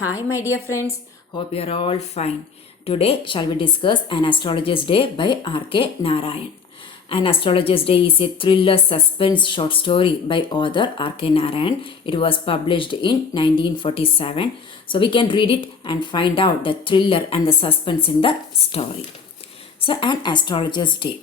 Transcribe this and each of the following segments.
Hi, my dear friends. Hope you are all fine. Today, shall we discuss An Astrologer's Day by R.K. Narayan. An Astrologer's Day is a thriller suspense short story by author R.K. Narayan. It was published in 1947. So, we can read it and find out the thriller and the suspense in the story. So, An Astrologer's Day.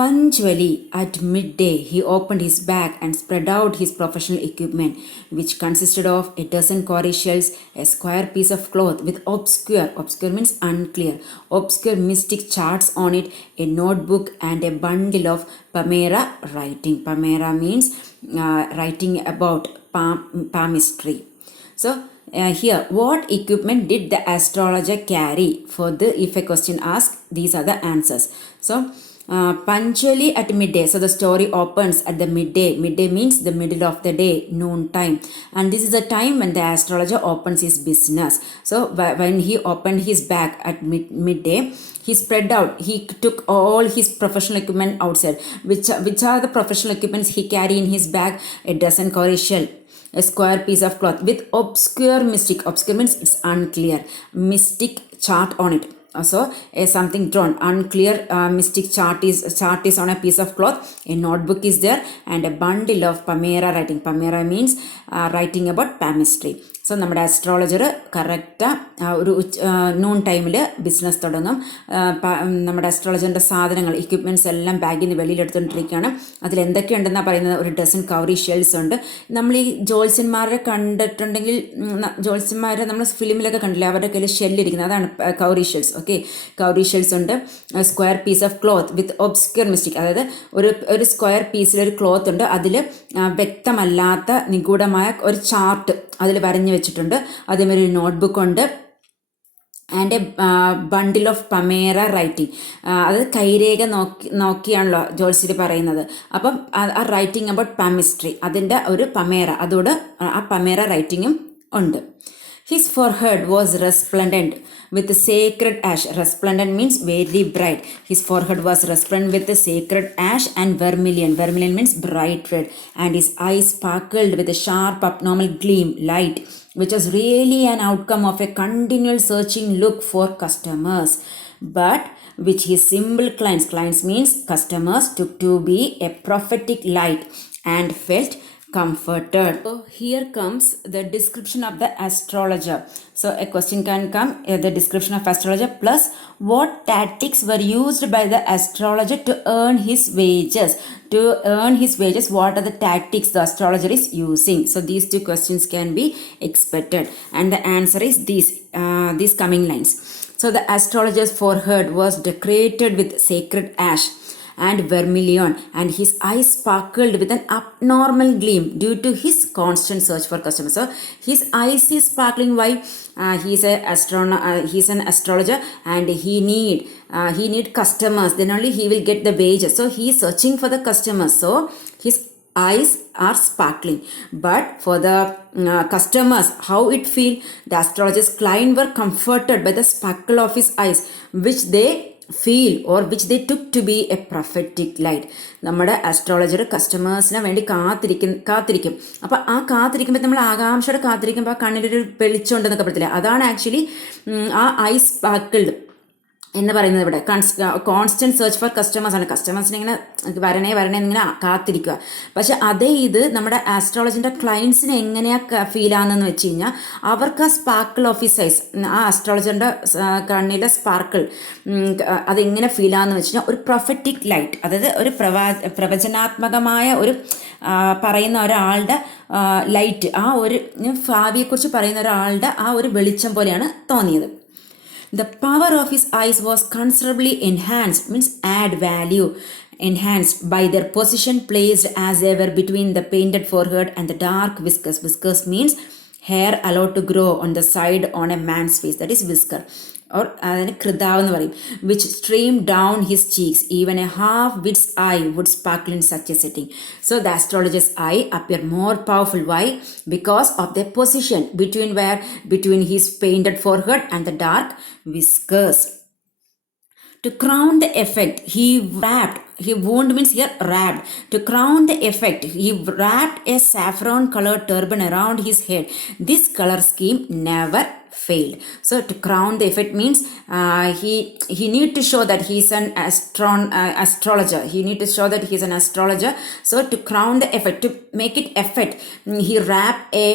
Punctually at midday, he opened his bag and spread out his professional equipment, which consisted of a dozen cowrie shells, a square piece of cloth with obscure means unclear, obscure mystic charts on it, a notebook, and a bundle of Pamera writing. Pamera means writing about palmistry. So, here, what equipment did the astrologer carry? For the if a question asked, these are the answers. So, punctually at midday. So the story opens at the midday. Midday means the middle of the day, noon time. And this is the time when the astrologer opens his business. So when he opened his bag at midday, he spread out. He took all his professional equipment outside. Which are the professional equipments he carried in his bag? A dozen cowrie shell, a square piece of cloth with obscure mystic. Obscure means it's unclear. Mystic chart on it. So something drawn, unclear mystic chart is on a piece of cloth. A notebook is there and a bundle of Pamera writing. Pamera means writing about palmistry. So നമ്മുടെ astrologer correct ഒരു നൂൺ ടൈമിൽ ബിസിനസ് തുടങ്ങും. നമ്മുടെ അസ്ട്രോളജറിൻ്റെ സാധനങ്ങൾ എക്യുപ്മെൻറ്റ്സ് എല്ലാം ബാഗിൽ നിന്ന് വെളിയിലെടുത്തുകൊണ്ടിരിക്കുകയാണ്. അതിലെന്തൊക്കെയുണ്ടെന്നാണ് പറയുന്നത്? ഒരു ഡസൻ കൗറി ഷെൽസ് ഉണ്ട്. നമ്മൾ ഈ ജോത്സ്യന്മാരെ കണ്ടിട്ടുണ്ടെങ്കിൽ, ജോത്സ്യന്മാരെ നമ്മൾ ഫിലിമിലൊക്കെ കണ്ടില്ലേ, അവരുടെ കയ്യിൽ ഷെല്ലിരിക്കുന്നത്, അതാണ് cowrie shells. Okay, cowrie shells ഉണ്ട്. Square piece of cloth with obscure mistake, അതായത് ഒരു സ്ക്വയർ പീസിലൊരു ക്ലോത്ത് ഉണ്ട്, അതിൽ വ്യക്തമല്ലാത്ത നിഗൂഢമായ ഒരു ചാർട്ട് അതിൽ വരഞ്ഞു വെച്ചിട്ടുണ്ട്. അതേമാതിരി ഒരു നോട്ട്ബുക്ക് ഉണ്ട്. And a bundle of palmyra writing, അത് കൈരേഖ നോക്കിയാണല്ലോ ജോത്സ്യർ പറയുന്നത്. അപ്പം ആ റൈറ്റിംഗ് അബൌട്ട് പാമിസ്ട്രി, അതിൻ്റെ ഒരു പമേറ, അതോട് ആ പമേറ റൈറ്റിങ്ങും ഉണ്ട്. His forehead was resplendent with sacred ash. Resplendent means very bright. His forehead was resplendent with sacred ash and vermilion. Vermilion means bright red. And his eyes sparkled with a sharp abnormal gleam, light, which was really an outcome of a continual searching look for customers, but which his simple clients means customers, took to be a prophetic light and felt comforted. So here comes the description of the astrologer. So a question can come, the description of astrologer plus what tactics were used by the astrologer to earn his wages. To earn his wages, what are the tactics the astrologer is using? So these two questions can be expected, and the answer is these coming lines. So the astrologer's forehead was decorated with sacred ash and vermilion, and his eyes sparkled with an abnormal gleam due to his constant search for customers. So his eyes is sparkling. Why? He's an astrologer, and he need customers. Then only he will get the wages. So he is searching for the customers. So his eyes are sparkling. But for the customers, how it feel? The astrologer's client were comforted by the sparkle of his eyes, which they feel or which they took to be a prophetic light. നമ്മുടെ അസ്ട്രോളജർ കസ്റ്റമേഴ്സിനെ വേണ്ടി കാത്തിരിക്കും. അപ്പോൾ ആ കാത്തിരിക്കുമ്പോൾ നമ്മൾ ആകാംക്ഷയോടെ കാത്തിരിക്കുമ്പോൾ ആ കണ്ണിലൊരു വെളിച്ചമുണ്ടെന്നൊക്കെ പറയത്തില്ല, അതാണ് ആക്ച്വലി ആ ഐസ് സ്പാർക്കിൾഡ് എന്ന് പറയുന്നത്. ഇവിടെ കോൺസ്റ്റൻറ്റ് സെർച്ച് ഫോർ കസ്റ്റമേഴ്സ് ആണ്. കസ്റ്റമേഴ്സിനെ ഇങ്ങനെ വരണേ ഇങ്ങനെ കാത്തിരിക്കുക. പക്ഷെ അതേ ഇത് നമ്മുടെ ആസ്ട്രോളജിൻ്റെ ക്ലയൻസിന് എങ്ങനെയാണ് ഫീൽ ആകുന്നതെന്ന് വെച്ച് കഴിഞ്ഞാൽ, അവർക്ക് ആ സ്പാർക്കിൾ ഓഫ് ഹിസ് ഐസ്, ആ ആസ്ട്രോളജറിൻ്റെ കണ്ണിലെ സ്പാർക്കിൾ അതെങ്ങനെ ഫീൽ ആകുന്ന വെച്ച് കഴിഞ്ഞാൽ ഒരു പ്രൊഫറ്റിക് ലൈറ്റ്, അതായത് ഒരു പ്രവചനാത്മകമായ ഒരു പറയുന്ന ഒരാളുടെ ലൈറ്റ്, ആ ഒരു ഭാവിയെക്കുറിച്ച് പറയുന്ന ഒരാളുടെ ആ ഒരു വെളിച്ചം പോലെയാണ് തോന്നിയത്. The power of his eyes was considerably enhanced, means add value, enhanced by their position placed as they were between the painted forehead and the dark whiskers. Whiskers means hair allowed to grow on the side on a man's face, that is whisker, or അതിന് കൃതാവ് എന്ന് പറയും, which streamed down his cheeks. Even a half-wit's eye would sparkle in such a setting. So the astrologer's eye appeared more powerful. Why? Because of their position between his painted forehead and the dark whiskers. To crown the effect, he wound means here wrapped. To crown the effect, he wrapped a saffron colored turban around his head. This color scheme never failed. So to crown the effect means he need to show that he's an astrologer. He need to show that he's an astrologer. So to crown the effect, to make it effect, he wrapped a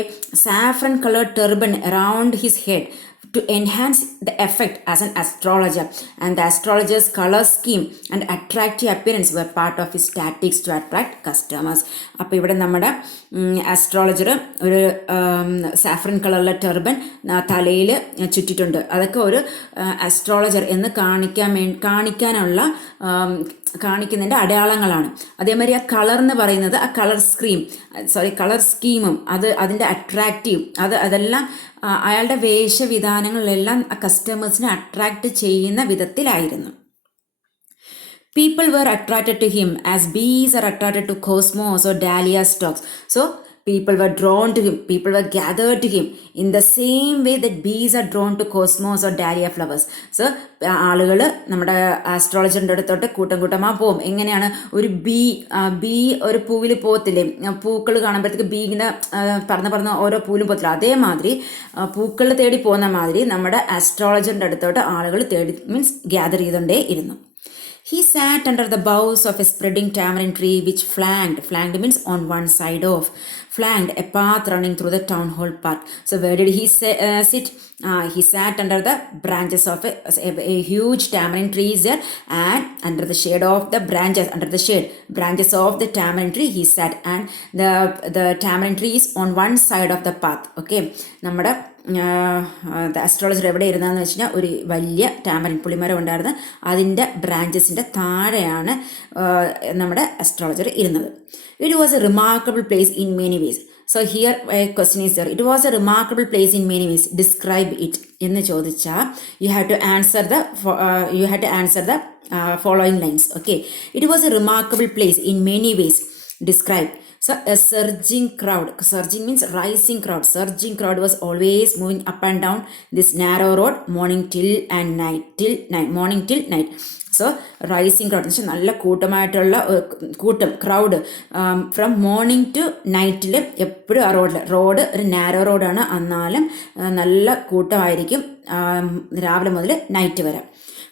saffron colored turban around his head to enhance the effect as an astrologer, and the astrologer's color scheme and attractive appearance were part of his tactics to attract customers. അപ്പോൾ ഇവിടെ നമ്മുടെ അസ്ട്രോളജർ ഒരു സാഫ്രൻ കളറിലെ ടർബൻ തലയിൽ ചുറ്റിട്ടുണ്ട്. അതൊക്കെ ഒരു അസ്ട്രോളജർ എന്ന് കാണിക്കുന്നതിൻ്റെ അടയാളങ്ങളാണ്. അതേമാതിരി ആ കളർ എന്ന് പറയുന്നത് ആ കളർ സ്കീമും അതിൻ്റെ അട്രാക്റ്റീവ് അതെല്ലാം അയാളുടെ വേഷവിധാനങ്ങളിലെല്ലാം കസ്റ്റമേഴ്സിനെ അട്രാക്റ്റ് ചെയ്യുന്ന വിധത്തിലായിരുന്നു. People were attracted to him as bees are attracted to cosmos or dahlia stalks. So people were drawn to him, people were gathered to him in the same way that bees are drawn to cosmos or dahlia flowers. So ആളുകൾ നമ്മുടെ ആസ്ട്രോളജറിൻ്റെ അടുത്തോട്ട് കൂട്ടമായി പോകും. എങ്ങനെയാണ് ഒരു ബീ ഒരു പൂവിൽ പോകത്തില്ലേ, പൂക്കൾ കാണുമ്പോഴത്തേക്ക് ബീ ഇങ്ങനെ പറന്ന് ഓരോ പൂവിലും പോകത്തില്ല, അതേമാതിരി പൂക്കൾ തേടി പോകുന്ന മാതിരി നമ്മുടെ ആസ്ട്രോളജറിൻ്റെ അടുത്തോട്ട് ആളുകൾ ഗ്യാദർ ചെയ്തുകൊണ്ടേ ഇരുന്നു. He sat under the boughs of a spreading tamarind tree which flanked means on one side of, flanked a path running through the town hall park. So where did he sit? He sat under the branches of a huge tamarind tree there, and under the branches of the tamarind tree he sat, and the tamarind tree is on one side of the path. Okay, നമ്മുടെ അസ്ട്രോളജർ എവിടെ ഇരുന്നതെന്ന് വെച്ച് കഴിഞ്ഞാൽ ഒരു വലിയ ടാമറിൻ പുളിമരം ഉണ്ടായിരുന്നു, അതിൻ്റെ ബ്രാഞ്ചസിൻ്റെ താഴെയാണ് നമ്മുടെ അസ്ട്രോളജർ ഇരുന്നത്. It was a remarkable place in many ways. So here question is there, it was a remarkable place in many ways, describe it എന്ന് ചോദിച്ചാൽ you have to answer the following lines. Okay, it was a remarkable place in many ways, describe. So a surging means rising crowd. Surging crowd was always moving up and down this narrow road morning till night. So rising crowd എന്ന് വെച്ചാൽ നല്ല കൂട്ടമായിട്ടുള്ള crowd from morning to നൈറ്റിൽ എപ്പോഴും ആ റോഡ് ഒരു നാരോ റോഡാണ്, എന്നാലും നല്ല കൂട്ടമായിരിക്കും രാവിലെ മുതൽ നൈറ്റ് വരെ.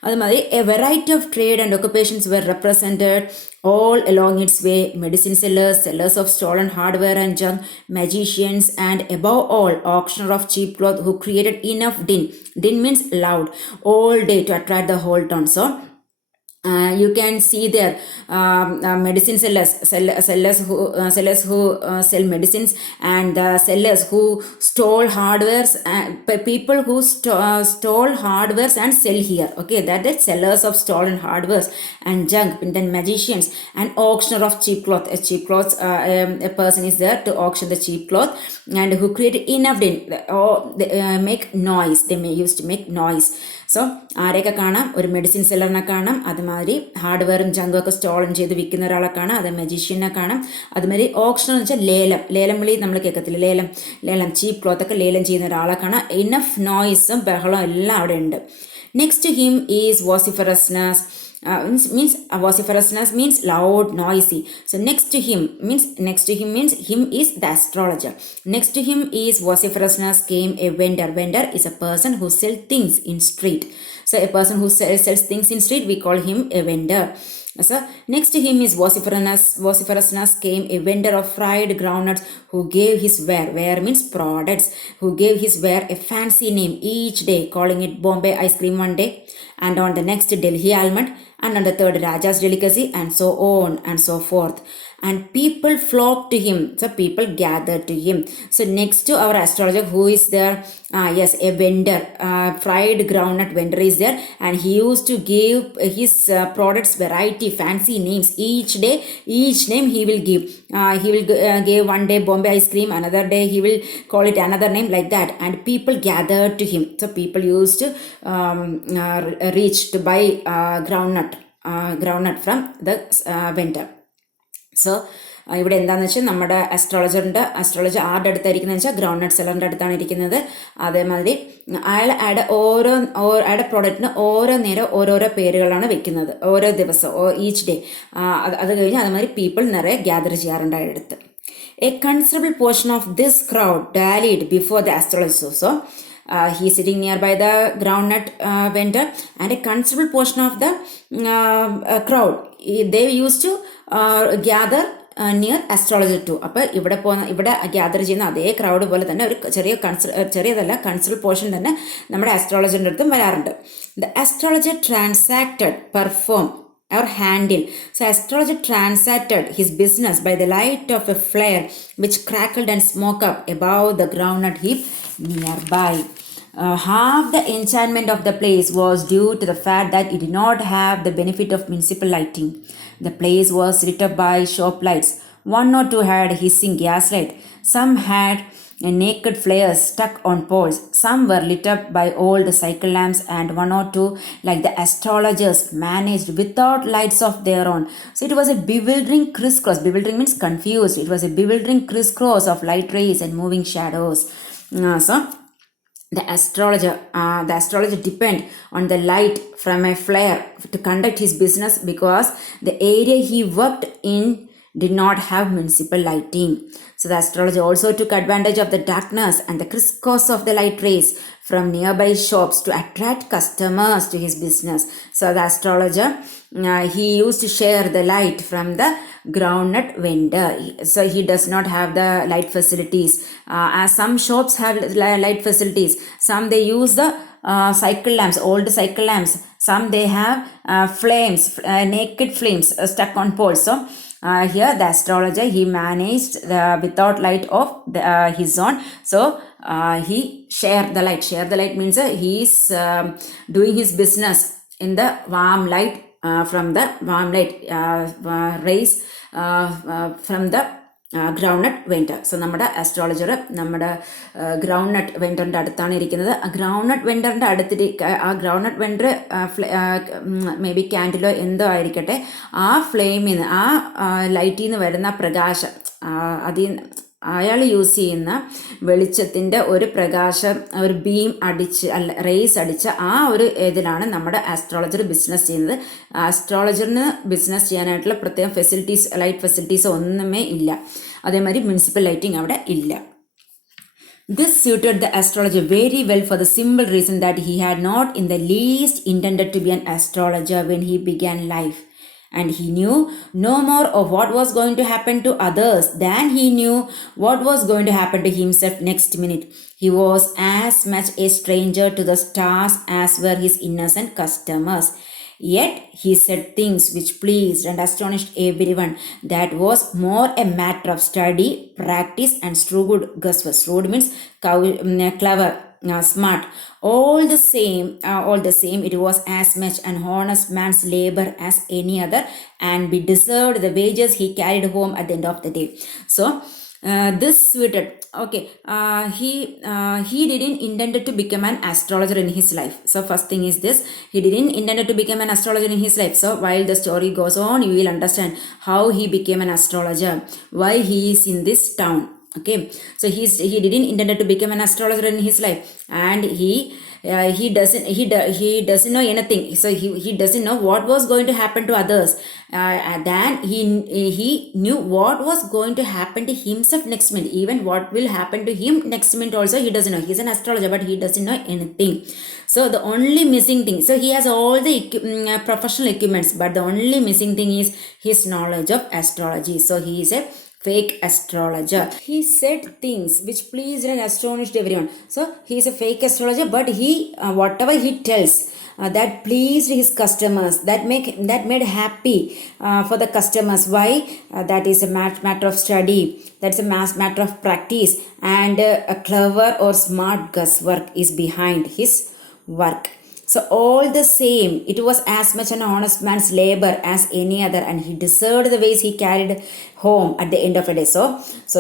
അതുമാതിരി a variety of trade and occupations were represented all along its way: medicine sellers of stolen hardware and junk, magicians, and above all, auctioneer of cheap cloth who created enough din means loud, all day to attract the whole town. So you can see there medicine sellers who sell medicines, and the sellers who stole hardwares, people who stole hardwares and sell here. Okay, that is sellers of stolen hardwares and junk, and then magicians and auctioneer of cheap cloth. A person is there to auction the cheap cloth, and who created enough din, they make noise. They may used to make noise. So ആരെയൊക്കെ കാണാം? ഒരു മെഡിസിൻ സെല്ലറിനെ കാണാം, അതുമാതിരി ഹാർഡ്വെയറും ജങ്കൊക്കെ സ്റ്റോളൻ ചെയ്ത് വിൽക്കുന്ന ഒരാളെ കാണാം, അത് മജീഷ്യനെ കാണാം. അതുമാതിരി ഓപ്ഷൻ എന്ന് വെച്ചാൽ ലേലം വിളി നമ്മൾ കേൾക്കത്തില്ല, ലേലം ചീപ്പ് ക്ലോത്തൊക്കെ ലേലം ചെയ്യുന്ന ഒരാളെ കാണാം. ഇനഫ് നോയ്സും ബഹളവും എല്ലാം അവിടെ ഉണ്ട്. Next to him is vociferousness. Vociferousness means loud, noisy. So next to him means him is the astrologer. Next to him is vociferousness came a vendor. Vendor is a person who sells things in street. So a person who sells things in street, we call him a vendor. So next to him is vociferousness came a vendor of fried groundnuts who gave his ware means products, who gave his ware a fancy name each day, calling it Bombay ice cream one day, and on the next Delhi almond, and on the third Raja's delicacy, and so on and so forth. And people flocked to him. So people gathered to him. So next to our astrologer, who is there? Yes, a vendor, fried groundnut vendor is there, and he used to give his products variety, fancy names each day. Each name he will give. He will give one day Bombay ice cream, another day he will call it another name, like that. And people gathered to him. So people used to reach to buy groundnut from the vendor. So ഇവിടെ എന്താണെന്ന് വെച്ചാൽ നമ്മുടെ അസ്ട്രോളജർ ആരുടെ അടുത്തായിരിക്കുന്നത് വെച്ചാൽ ഗ്രൗണ്ട് സെല്ലറിൻ്റെ അടുത്താണ് ഇരിക്കുന്നത്. അതേമാതിരി അയാളുടെ പ്രോഡക്റ്റിന് ഓരോ നേരം ഓരോരോ പേരുകളാണ് വെക്കുന്നത്, ഓരോ ദിവസം ഈച്ച് ഡേ. അത് കഴിഞ്ഞ് അതുമാതിരി പീപ്പിൾ നിറയെ ഗ്യാദർ ചെയ്യാറുണ്ട് അയാളുടെ അടുത്ത്. A considerable portion of this crowd dallied before the astrologer. So He's sitting nearby the groundnut vendor, and a considerable portion of the crowd, they used to gather near astrologer too. അപ്പോൾ ഇവിടെ ഗ്യാദർ ചെയ്യുന്ന അതേ ക്രൗഡ് പോലെ തന്നെ ഒരു ചെറിയതല്ല consider portion തന്നെ നമ്മുടെ അസ്ട്രോളജറിൻ്റെ അടുത്തും വരാറുണ്ട്. The astrologer transacted perform or handle. So astrologer transacted his business by the light of a flare which crackled and smoked up above the groundnut heap nearby. Half the enchantment of the place was due to the fact that it did not have the benefit of municipal lighting. The place was lit up by shop lights. One or two had hissing gaslight. Some had naked flares stuck on poles. Some were lit up by old cycle lamps, and one or two, like the astrologers, managed without lights of their own. So it was a bewildering crisscross. Bewildering means confused. It was a bewildering crisscross of light rays and moving shadows. The astrologer depend on the light from a flare to conduct his business because the area he worked in did not have municipal lighting. So the astrologer also took advantage of the darkness and the crisscross of the light rays from nearby shops to attract customers to his business. So the astrologer, he used to share the light from the groundnut vendor. So he does not have the light facilities. As some shops have light facilities, some they use the cycle lamps, old cycle lamps. Some they have flames, naked flames stuck on poles. So here the astrologer, he managed without light of his own. So he share the light. Share the light means he is doing his business in the warm light from the warm light rays from the groundnut vendor. So നമ്മുടെ അസ്ട്രോളജർ നമ്മുടെ ഗ്രൗണ്ട്നട്ട് വെൻഡറിൻ്റെ അടുത്താണ് ഇരിക്കുന്നത്. ആ ഗ്രൗണ്ട്നട്ട് വെൻഡറിൻ്റെ ആ groundnut vendor may be ക്യാൻഡിലോ എന്തോ ആയിരിക്കട്ടെ, ആ ഫ്ലെയിമിൽ നിന്ന് ആ ലൈറ്റിൽ നിന്ന് വരുന്ന പ്രകാശം, അയാൾ യൂസ് ചെയ്യുന്ന വെളിച്ചത്തിൻ്റെ ഒരു പ്രകാശം, ഒരു ബീം അടിച്ച് റേസ് അടിച്ച ആ ഒരു ഇതിലാണ് നമ്മുടെ ആസ്ട്രോളജർ ബിസിനസ് ചെയ്യുന്നത്. ആസ്ട്രോളജറിന് ബിസിനസ് ചെയ്യാനായിട്ടുള്ള പ്രത്യേകം ഫെസിലിറ്റീസ്, ലൈറ്റ് ഫെസിലിറ്റീസ് ഒന്നുമേ ഇല്ല. അതേമാതിരി മുനിസിപ്പൽ ലൈറ്റിംഗ് അവിടെ ഇല്ല. This suited the astrologer very well for the simple reason that he had not in the least intended to be an astrologer when he began life. And he knew no more of what was going to happen to others than he knew what was going to happen to himself next minute. He was as much a stranger to the stars as were his innocent customers. Yet he said things which pleased and astonished everyone. That was more a matter of study, practice, and shrewd guesswork. Shrewd means clever, smart. All the same, it was as much an honest man's labor as any other, and he deserved the wages he carried home at the end of the day. So this suited. Okay, he didn't intended to become an astrologer in his life. So first thing is this, he didn't intended to become an astrologer in his life. So while the story goes on, you will understand how he became an astrologer, why he is in this town. Okay, so he didn't intended to become an astrologer in his life, and he doesn't know anything. So he doesn't know what was going to happen to others. Then he knew what was going to happen to himself next minute. Even what will happen to him next minute also he doesn't know. He's an astrologer, but he doesn't know anything. So the only missing thing, so he has all the professional equipments, but the only missing thing is his knowledge of astrology. So he is a fake astrologer. He said things which pleased and astonished everyone. So he is a fake astrologer, but he whatever he tells that pleased his customers, that made happy for the customers. Why? That is a matter of study, that's a matter of practice, and a clever or smart guesswork is behind his work. So all the same, it was as much an honest man's labor as any other, and he deserved the wages he carried home at the end of the day. So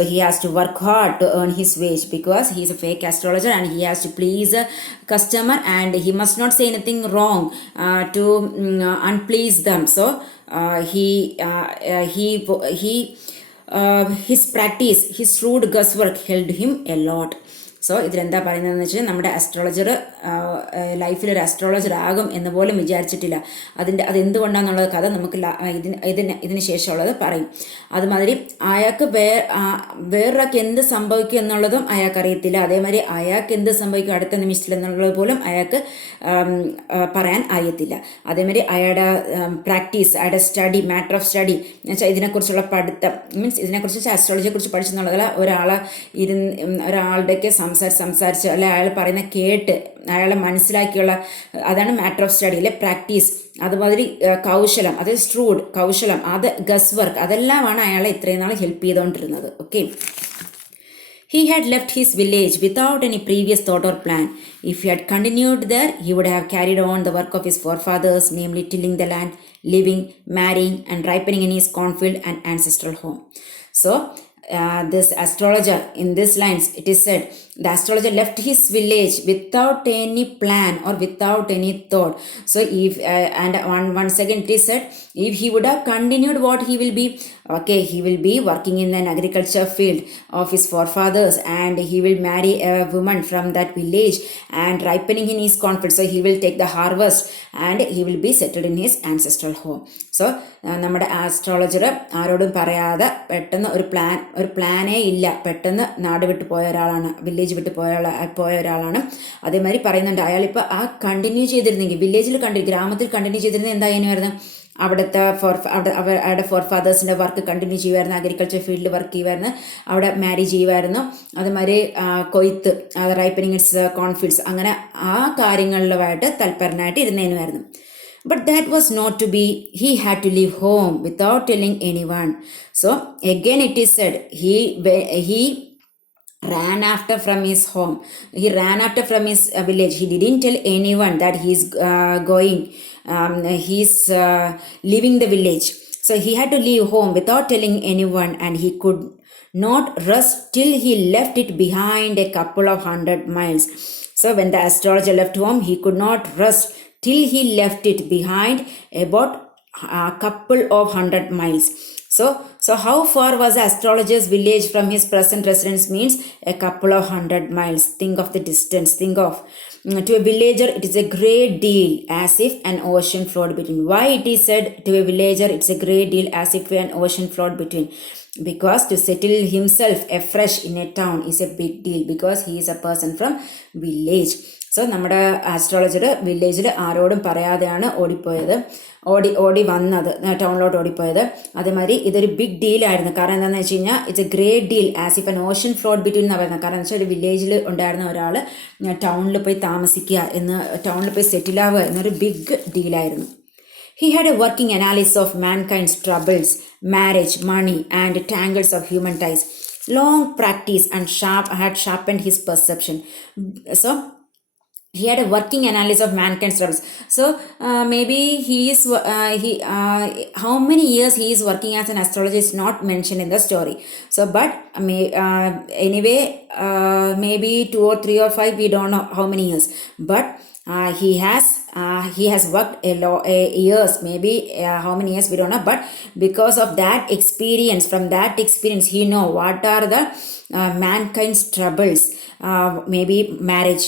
he has to work hard to earn his wage, because he is a fake astrologer and he has to please a customer, and he must not say anything wrong to unplease them. So his practice, his shrewd guesswork helped him a lot. So ഇതിലെന്താ പറയുന്നതെന്ന് വെച്ചാൽ നമ്മുടെ അസ്ട്രോളജർ ലൈഫിലൊരു അസ്ട്രോളജർ ആകും എന്ന് പോലും വിചാരിച്ചിട്ടില്ല. അതെന്തുകൊണ്ടാണെന്നുള്ളത് കഥ നമുക്ക് ഇതിന് ശേഷമുള്ളത് പറയും. അതുമാതിരി അയാൾക്ക് വേറൊരാൾക്ക് എന്ത് സംഭവിക്കും എന്നുള്ളതും അയാൾക്ക് അറിയത്തില്ല. അതേമാതിരി അയാൾക്ക് എന്ത് സംഭവിക്കും അടുത്ത നിമിഷത്തിൽ എന്നുള്ളത് പോലും അയാൾക്ക് പറയാൻ അറിയത്തില്ല. അതേമാതിരി അയാളുടെ പ്രാക്ടീസ്, അയാളുടെ സ്റ്റഡി, മാറ്റർ ഓഫ് സ്റ്റഡി എന്ന് വെച്ചാൽ ഇതിനെക്കുറിച്ചുള്ള പഠിത്തം, മീൻസ് ഇതിനെക്കുറിച്ച് അസ്ട്രോളജിയെക്കുറിച്ച് പഠിച്ചെന്നുള്ളതല്ല, ഒരാളുടെയൊക്കെ സംസാരിച്ച് അല്ലെ അയാൾ പറയുന്ന കേട്ട് അയാളെ മനസ്സിലാക്കിയുള്ള അതാണ് മാറ്റർ ഓഫ് സ്റ്റഡി, അല്ലെ പ്രാക്ടീസ്. അതുമാതിരി കൗശലം, അത് കൗശലം, അത് ഗസ് വർക്ക്, അതെല്ലാമാണ് അയാളെ ഇത്രയും നാൾ ഹെൽപ്പ് ചെയ്തുകൊണ്ടിരുന്നത്. Okay. He had left his village without any previous thought or plan. If he had continued there, he would have carried on the work of his forefathers, namely tilling the land, living, marrying, and ripening in his cornfield and ancestral home. So, this astrologer, in these lines, it is said, the astrologer left his village without any plan or without any thought. So, if and once again it is said, if he would have continued what he will be, okay, he will be working in an agriculture field of his forefathers, and he will marry a woman from that village and ripening in his cornfield. So, he will take the harvest and he will be settled in his ancestral home. So, നമ്മുടെ ആസ്ട്രോളജർ ആരോടും പറയാതെ പെട്ടെന്ന് ഒരു പ്ലാനേ ഇല്ല, പെട്ടെന്ന് നാട് വിട്ടു പോയ ഒരാളാണ്, വില്ലേജ് വിട്ട് പോയ ഒരാളാണ്. അതേമാതിരി പറയുന്നുണ്ട്, അയാളിപ്പോൾ കണ്ടിന്യൂ ചെയ്തിരുന്നെങ്കിൽ ഗ്രാമത്തിൽ കണ്ടിന്യൂ ചെയ്തിരുന്നെങ്കിൽ എന്തായിരുന്നു, അവരുടെ ഫോർഫാദേഴ്സിൻ്റെ വർക്ക് കണ്ടിന്യൂ ചെയ്യുമായിരുന്നു, അഗ്രികൾച്ചർ ഫീൽഡിൽ വർക്ക് ചെയ്യുമായിരുന്നു, അവിടെ മാരി ചെയ്യുമായിരുന്നു. അതുമാതിരി കൊയ്ത്ത്, റൈപ്പനിങ് ഇറ്റ്സ് കോൺഫീൽഡ്സ്, അങ്ങനെ ആ കാര്യങ്ങളിലുമായിട്ട് തൽപരനായിട്ട് ഇരുന്നേനുമായിരുന്നു. But that was not to be. He had to leave home without telling anyone. So again it is said, he ran after from his home. He ran after from his village. He didn't tell anyone that he's going. He's leaving the village. So he had to leave home without telling anyone, and he could not rest till he left it behind a couple of 100 miles. So when the astrologer left home, he could not rest till he left it behind about a couple of 100 miles. So how far was the astrologer's village from his present residence? Means a couple of 100 miles. Think of the distance. Think of, to a villager it is a great deal, as if an ocean flowed between. Why it is said to a villager it's a great deal, as if an ocean flowed between? Because to settle himself afresh in a town is a big deal, because he is a person from village. So നമ്മുടെ ആസ്ട്രോളജർ വില്ലേജിൽ ആരോടും പറയാതെയാണ് ഓടി വന്നത്, ടൗണിലോട്ട് ഓടിപ്പോയത്. അതേമാതിരി ഇതൊരു ബിഗ് ഡീലായിരുന്നു. കാരണം എന്താണെന്ന് വെച്ച് കഴിഞ്ഞാൽ it's A great deal, as if N Ocean float between എന്ന് പറയുന്നത്. കാരണം എന്ന് വെച്ചാൽ ഒരു വില്ലേജിൽ ഉണ്ടായിരുന്ന ഒരാൾ ടൗണിൽ പോയി താമസിക്കുക ടൗണിൽ പോയി സെറ്റിലാവുക എന്നൊരു ബിഗ് ഡീലായിരുന്നു. He had a working analysis of mankind's troubles, marriage, money, and tangles of human ties. Long practice and had sharpened his perception. So he had a working analysis of mankind's troubles. So maybe how many years he is working as an astrologer is not mentioned in the story. So but anyway, maybe 2 or 3 or 5, we don't know how many years. But he has worked years, maybe how many years we don't know. But because of that experience, from that experience he know what are the mankind's troubles, maybe marriage,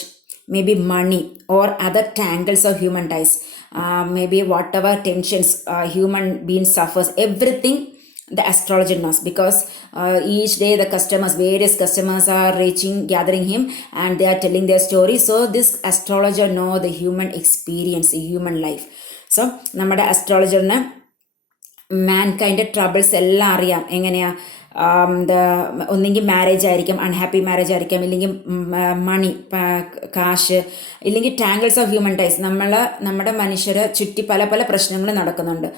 maybe money, or other tangles of human ties, maybe whatever tensions human being suffers, everything the astrologer knows. Because each day the various customers are gathering him, and they are telling their story. So this astrologer know the human experience, the human life. So നമ്മുടെ astrologerന് mankind troubles എല്ലാം അറിയാം. എങ്ങനെയാ, ഒന്നെങ്കിൽ മാരേജ് ആയിരിക്കും, unhappy marriage ആയിരിക്കാം, ഇല്ലെങ്കിൽ മണി, കാശ്, ഇല്ലെങ്കിൽ ടാങ്കിൾസ് ഓഫ് ഹ്യൂമൻ ടൈസ്. നമ്മുടെ മനുഷ്യരെ ചുറ്റി പല പല പ്രശ്നങ്ങൾ നടക്കുന്നുണ്ട്.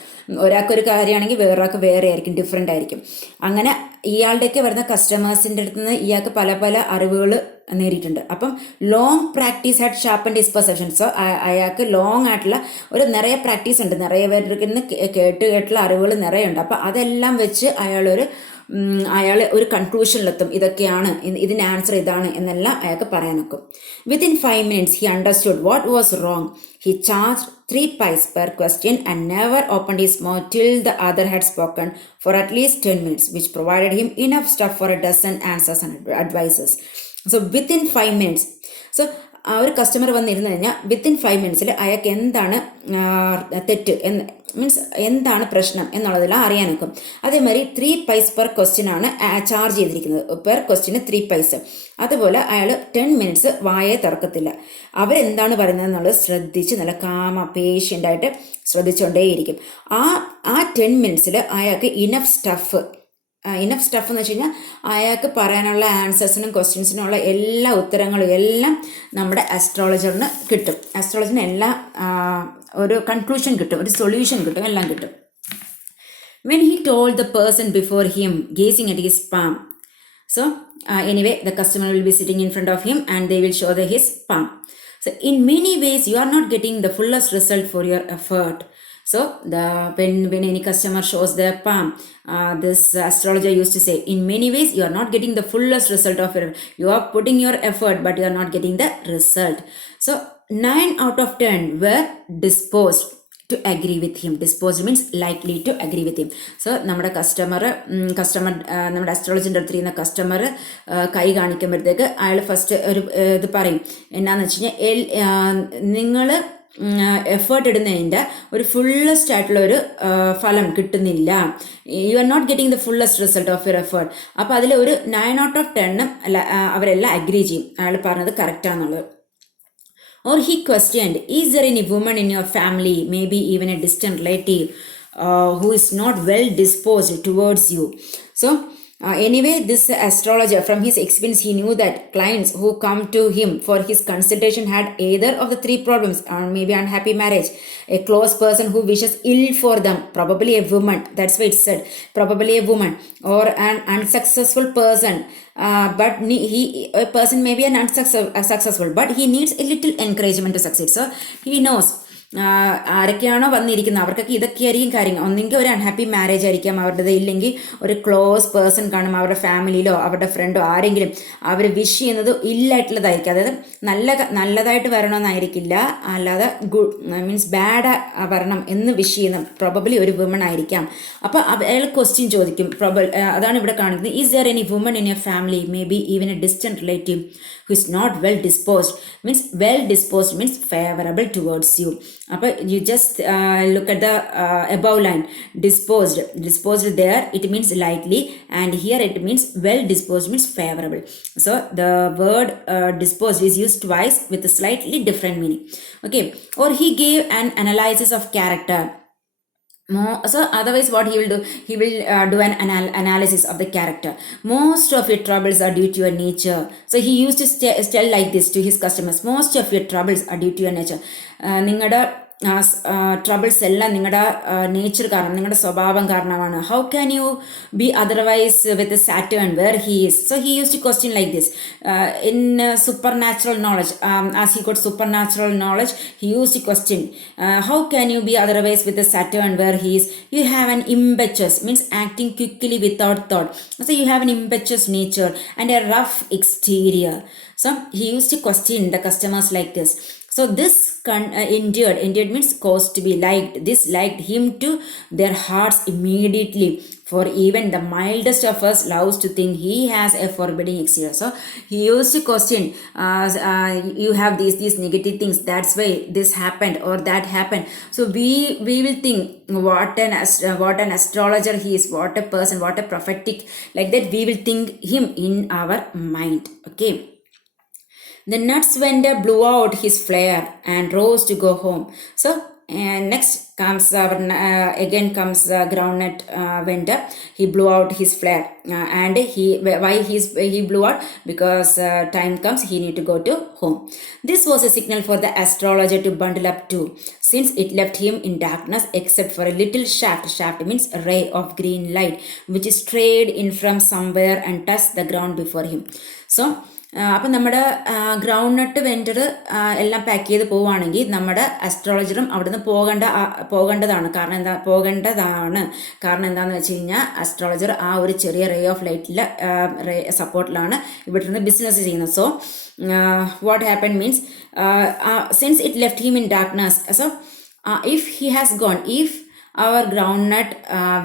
ഒരാൾക്കൊരു കാര്യമാണെങ്കിൽ വേറൊരാൾക്ക് വേറെ ആയിരിക്കും, ഡിഫറെൻ്റ് ആയിരിക്കും. അങ്ങനെ ഇയാളുടെയൊക്കെ വരുന്ന കസ്റ്റമേഴ്സിൻ്റെ അടുത്ത് നിന്ന് ഇയാൾക്ക് പല പല അറിവുകൾ നേടിയിട്ടുണ്ട്. അപ്പം long practice had sharpened his perception. So അയാൾക്ക് ലോങ് ആയിട്ടുള്ള നിറയെ പ്രാക്ടീസ് ഉണ്ട്, നിറയെ പേർക്ക് കേട്ടുള്ള അറിവുകൾ നിറയുണ്ട്. അപ്പം അതെല്ലാം വെച്ച് അയാൾ ഒരു കൺക്ലൂഷനിലെത്തും, ഇതൊക്കെയാണ് ഇതിൻ്റെ ആൻസർ ഇതാണ് എന്നെല്ലാം അയാൾക്ക് പറയാനൊക്കും. Within 5 minutes he understood what was wrong. He charged 3 pice per question and never opened his mouth till the other had spoken for at least 10 minutes, which provided him enough stuff for a dozen answers and advices. So within 5 minutes. So ആ ഒരു കസ്റ്റമർ വന്നിരുന്നു കഴിഞ്ഞാൽ വിത്തിൻ 5 മിനിറ്റ്സിൽ അയാൾക്ക് എന്താണ് തെറ്റ് എന്ന് മീൻസ് എന്താണ് പ്രശ്നം എന്നുള്ളതെല്ലാം അറിയാൻ നോക്കും. അതേമാതിരി 3 പൈസ പെർ ക്വസ്റ്റ്യൻ ആണ് ചാർജ് ചെയ്തിരിക്കുന്നത്. പെർ ക്വസ്റ്റ്യന് 3 പൈസ. അതുപോലെ അയാൾ 10 മിനിറ്റ്സ് വായെ തുറക്കത്തില്ല. അവരെന്താണ് പറയുന്നത് എന്നുള്ളത് ശ്രദ്ധിച്ച് നല്ല പേഷ്യൻ്റായിട്ട് ശ്രദ്ധിച്ചുകൊണ്ടേയിരിക്കും. ആ 10 മിനിറ്റ്സിൽ അയാൾക്ക് ഇനഫ് സ്റ്റഫ് എന്ന് വെച്ച് കഴിഞ്ഞാൽ അയാൾക്ക് പറയാനുള്ള ആൻസേഴ്സിനും ക്വസ്റ്റ്യൻസിനുള്ള എല്ലാ ഉത്തരങ്ങളും എല്ലാം നമ്മുടെ അസ്ട്രോളജറിന് കിട്ടും. അസ്ട്രോളജറിന് എല്ലാ ഒരു കൺക്ലൂഷൻ കിട്ടും, ഒരു സൊല്യൂഷൻ കിട്ടും, എല്ലാം കിട്ടും. When he told the person before him, gazing at his palm. So anyway, the customer will be sitting in front of him and they will show his palm. So in many ways, you are not getting the fullest result for your effort. So when any customer shows their palm, this astrologer used to say, in many ways you are not getting the fullest result of your, you are putting your effort but you are not getting the result. So 9 out of 10 were disposed to agree with him. Disposed means likely to agree with him. So നമ്മുടെ കസ്റ്റമർ നമ്മുടെ അസ്ട്രോളജിൻ്റെ അടുത്തിരിക്കുന്ന കസ്റ്റമർ കൈ കാണിക്കുമ്പോഴത്തേക്ക് അയാൾ ഫസ്റ്റ് ഒരു ഇത് പറയും, എന്നാന്ന് വെച്ച് കഴിഞ്ഞാൽ നിങ്ങൾ എഫേർട്ട് ഇടുന്നതിൻ്റെ ഒരു ഫുള്ളസ്റ്റ് ആയിട്ടുള്ള ഒരു ഫലം കിട്ടുന്നില്ല. You are not getting the fullest result of your effort. അപ്പോൾ അതിൽ ഒരു 9 out of 10 അവരെല്ലാം അഗ്രി ചെയ്യും അയാൾ പറഞ്ഞത് കറക്റ്റാണെന്നുള്ളത്. Or he questioned, is there any woman in your family, maybe even a distant relative, who is not well disposed towards you? So anyway, this astrologer, from his experience, he knew that clients who come to him for his consultation had either of the 3 problems, or maybe unhappy marriage, a close person who wishes ill for them, probably a woman, that's why it said probably a woman, or an unsuccessful person, but a person may be an unsuccessful, but he needs a little encouragement to succeed. So he knows ആരൊക്കെയാണോ വന്നിരിക്കുന്നത് അവർക്കൊക്കെ ഇതൊക്കെയായിരിക്കും കാര്യങ്ങൾ. ഒന്നെങ്കിൽ ഒരു unhappy marriage ആയിരിക്കാം അവരുടേത്, ഇല്ലെങ്കിൽ ഒരു ക്ലോസ് പേഴ്സൺ കാണും അവരുടെ ഫാമിലിയിലോ അവരുടെ ഫ്രണ്ടോ ആരെങ്കിലും അവർ വിഷ് ചെയ്യുന്നത് ഇല്ലായിട്ടുള്ളതായിരിക്കും. അതായത് നല്ലതായിട്ട് വരണമെന്നായിരിക്കില്ല, അല്ലാതെ മീൻസ് ബാഡ് വരണം എന്ന് വിഷ് ചെയ്യുന്ന പ്രോബബ്ലി ഒരു വുമൺ ആയിരിക്കാം. അപ്പോൾ അയാൾ ക്വസ്റ്റ്യൻ ചോദിക്കും, അതാണ് ഇവിടെ കാണിക്കുന്നത്. Is there any woman in your family, may be even a distant relative, who is not well disposed means favorable towards you. അപ്പോൾ you just look at the above line, disposed there it means likely, and here it means well disposed means favorable. So the word disposed is used twice with a slightly different meaning. Okay, or he gave an analysis of character. So otherwise what he will do an analysis of the character. Most of your troubles are due to your nature. So he used to tell like this to his customers, most of your troubles are due to your nature. നിങ്ങളുടെ troubles എല്ലാം നിങ്ങളുടെ nature കാരണം, നിങ്ങളുടെ സ്വഭാവം കാരണമാണ്. How can you be otherwise with Saturn where he is? So he use to question like this in supernatural knowledge. As he got supernatural knowledge, he use to question how can you be otherwise with Saturn where he is? You have an impetuous means acting quickly without thought. So you have an impetuous nature and a rough exterior. So he used to question the customers like this. So this endured means caused to be liked. This liked him to their hearts immediately. For even the mildest of us loves to think he has a forbidding exterior. So he used to question, you have these negative things, that's why this happened or that happened. So we will think what an astrologer he is, what a person, what a prophetic, like that we will think him in our mind. Okay. The nuts vendor blew out his flare and rose to go home. So next comes again comes the groundnut vendor. He blew out his flare, and he blew out because time comes he need to go to home. This was a signal for the astrologer to bundle up too, since it left him in darkness except for a little shaft means a ray of green light which strayed in from somewhere and touched the ground before him. So അപ്പം നമ്മുടെ ഗ്രൗണ്ട് നട്ട് വെൻഡർ എല്ലാം പാക്ക് ചെയ്ത് പോവുകയാണെങ്കിൽ നമ്മുടെ അസ്ട്രോളജറും അവിടുന്ന് പോകേണ്ടതാണ്. കാരണം എന്താണെന്ന് വെച്ച് കഴിഞ്ഞാൽ അസ്ട്രോളജർ ആ ഒരു ചെറിയ റേ ഓഫ് ലൈറ്റിലെ സപ്പോർട്ടിലാണ് ഇവിടെ നിന്ന് ബിസിനസ് ചെയ്യുന്നത്. So what happen means since it left him in darkness, so if he has gone, if our groundnut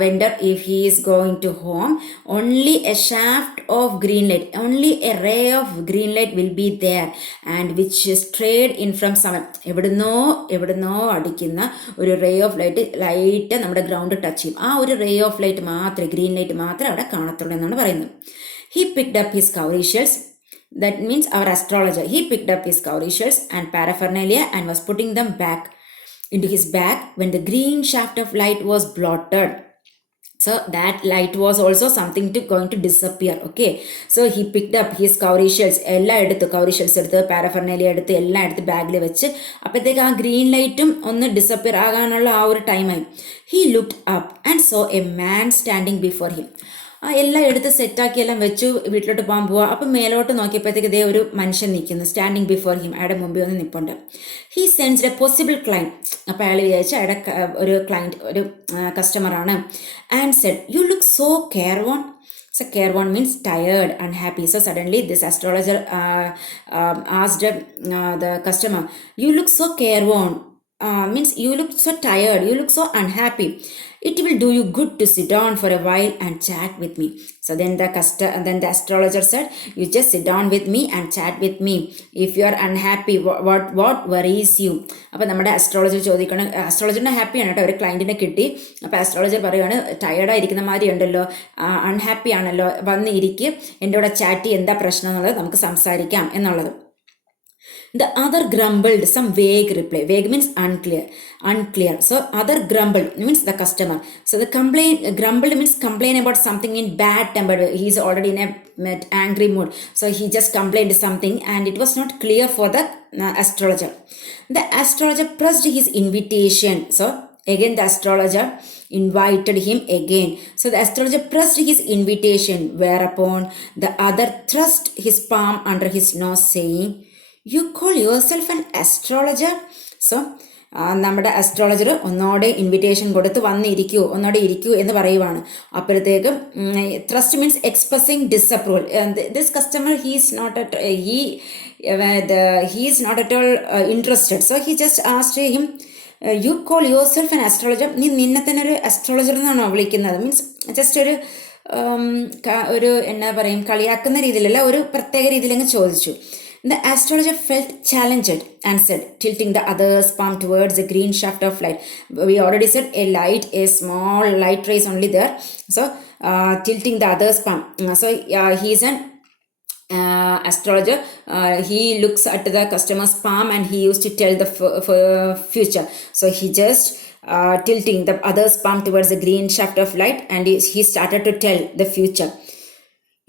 vendor, if he is going to home, only a shaft of green light, only a ray of green light will be there, and which is strayed in from someone. എവിടുന്നോ അടിക്കുന്ന ഒരു ray of light നമ്മുടെ ground touch ചെയ്യും. ആ ഒരു ray of light മാത്രമേ, green light മാത്രമേ അവിടെ കാണത്തുള്ളൂ എന്നാണ് പറയുന്നത്. He picked up his cowrie shells. That means our astrologer. He picked up his cowrie shells and paraphernalia and was putting them back into his bag when the green shaft of light was blotted. So that light was also something going to disappear. Okay, so he picked up his cowrie shells. എല്ലാം എടുത്ത് cowrie shells എടുത്ത് പാരഫർണേലിയ എടുത്ത് എല്ലാം എടുത്ത് ബാഗിൽ വെച്ച് അപ്പോഴത്തേക്ക് ആ ഗ്രീൻ ലൈറ്റും ഒന്ന് ഡിസപ്പിയർ ആകാനുള്ള ആ ഒരു ടൈമായി. He looked up and saw a man standing before him. എല്ലാം എടുത്ത് സെറ്റാക്കി എല്ലാം വെച്ചു വീട്ടിലോട്ട് പോകാൻ പോവുക. അപ്പം മേലോട്ട് നോക്കിയപ്പോഴത്തേക്ക് ഇതേ ഒരു മനുഷ്യൻ നിൽക്കുന്നു, സ്റ്റാൻഡിങ് ബിഫോർ ഹിം, അയാളുടെ മുമ്പിൽ ഒന്ന് നിൽപ്പുണ്ട്. He sensed a possible client. അപ്പോൾ അയാൾ വിചാരിച്ചു അയാളുടെ ഒരു ക്ലയൻറ്റ്, ഒരു കസ്റ്റമറാണ്. And said, you look so careworn. So careworn means tired, unhappy. So suddenly this astrologer asked the customer, you look so careworn. Means you look so tired, you look so unhappy. It will do you good to sit down for a while and chat with me. So then the astrologer said, you just sit down with me and chat with me. If you are unhappy, what worries you? അപ്പോൾ നമ്മുടെ അസ്ട്രോളജർ ചോദിക്കണം, അസ്ട്രോളജറിനെ ഹാപ്പിയാണ് കേട്ടോ, ഒരു ക്ലയൻറ്റിനെ കിട്ടി. അപ്പോൾ അസ്ട്രോളജർ പറയുകയാണ്, ടയേർഡായിരിക്കുന്ന മാതിരി ഉണ്ടല്ലോ, അൺഹാപ്പി ആണല്ലോ, വന്ന് ഇരിക്കുക, എൻ്റെ കൂടെ ചാറ്റ്, എന്താ പ്രശ്നം എന്നുള്ളത് നമുക്ക് സംസാരിക്കാം എന്നുള്ളത്. The other grumbled some vague reply. Vague means unclear. So other grumbled means the customer. So the grumbled means complain about something in bad temper. He is already in a angry mood. So he just complained something and it was not clear for the astrologer. The astrologer pressed his invitation. So again the astrologer invited him again. So the astrologer pressed his invitation, whereupon the other thrust his palm under his nose, saying, you call yourself an astrologer? So നമ്മുടെ അസ്ട്രോളജർ ഒന്നോടെ ഇൻവിറ്റേഷൻ കൊടുത്ത് ഒന്നോടെ ഇരിക്കൂ എന്ന് പറയുവാണ്. അപ്പോഴത്തേക്കും trust means expressing disapproval. This customer he is not at all interested. So he just asked him, you call yourself an astrologer? നീ നിന്നെ തന്നെ ഒരു അസ്ട്രോളജർ എന്നാണോ വിളിക്കുന്നത്? മീൻസ് ജസ്റ്റ് ഒരു എന്നാ പറയും, കളിയാക്കുന്ന രീതിയിലല്ല, ഒരു പ്രത്യേക രീതിയിലങ്ങ് ചോദിച്ചു. The astrologer felt challenged and said, tilting the other's palm towards the green shaft of light. We already said a small light ray is only there. So tilting the other's palm. So he is an astrologer. He looks at the customer's palm and he used to tell the future. So he just tilting the other's palm towards the green shaft of light and he started to tell the future.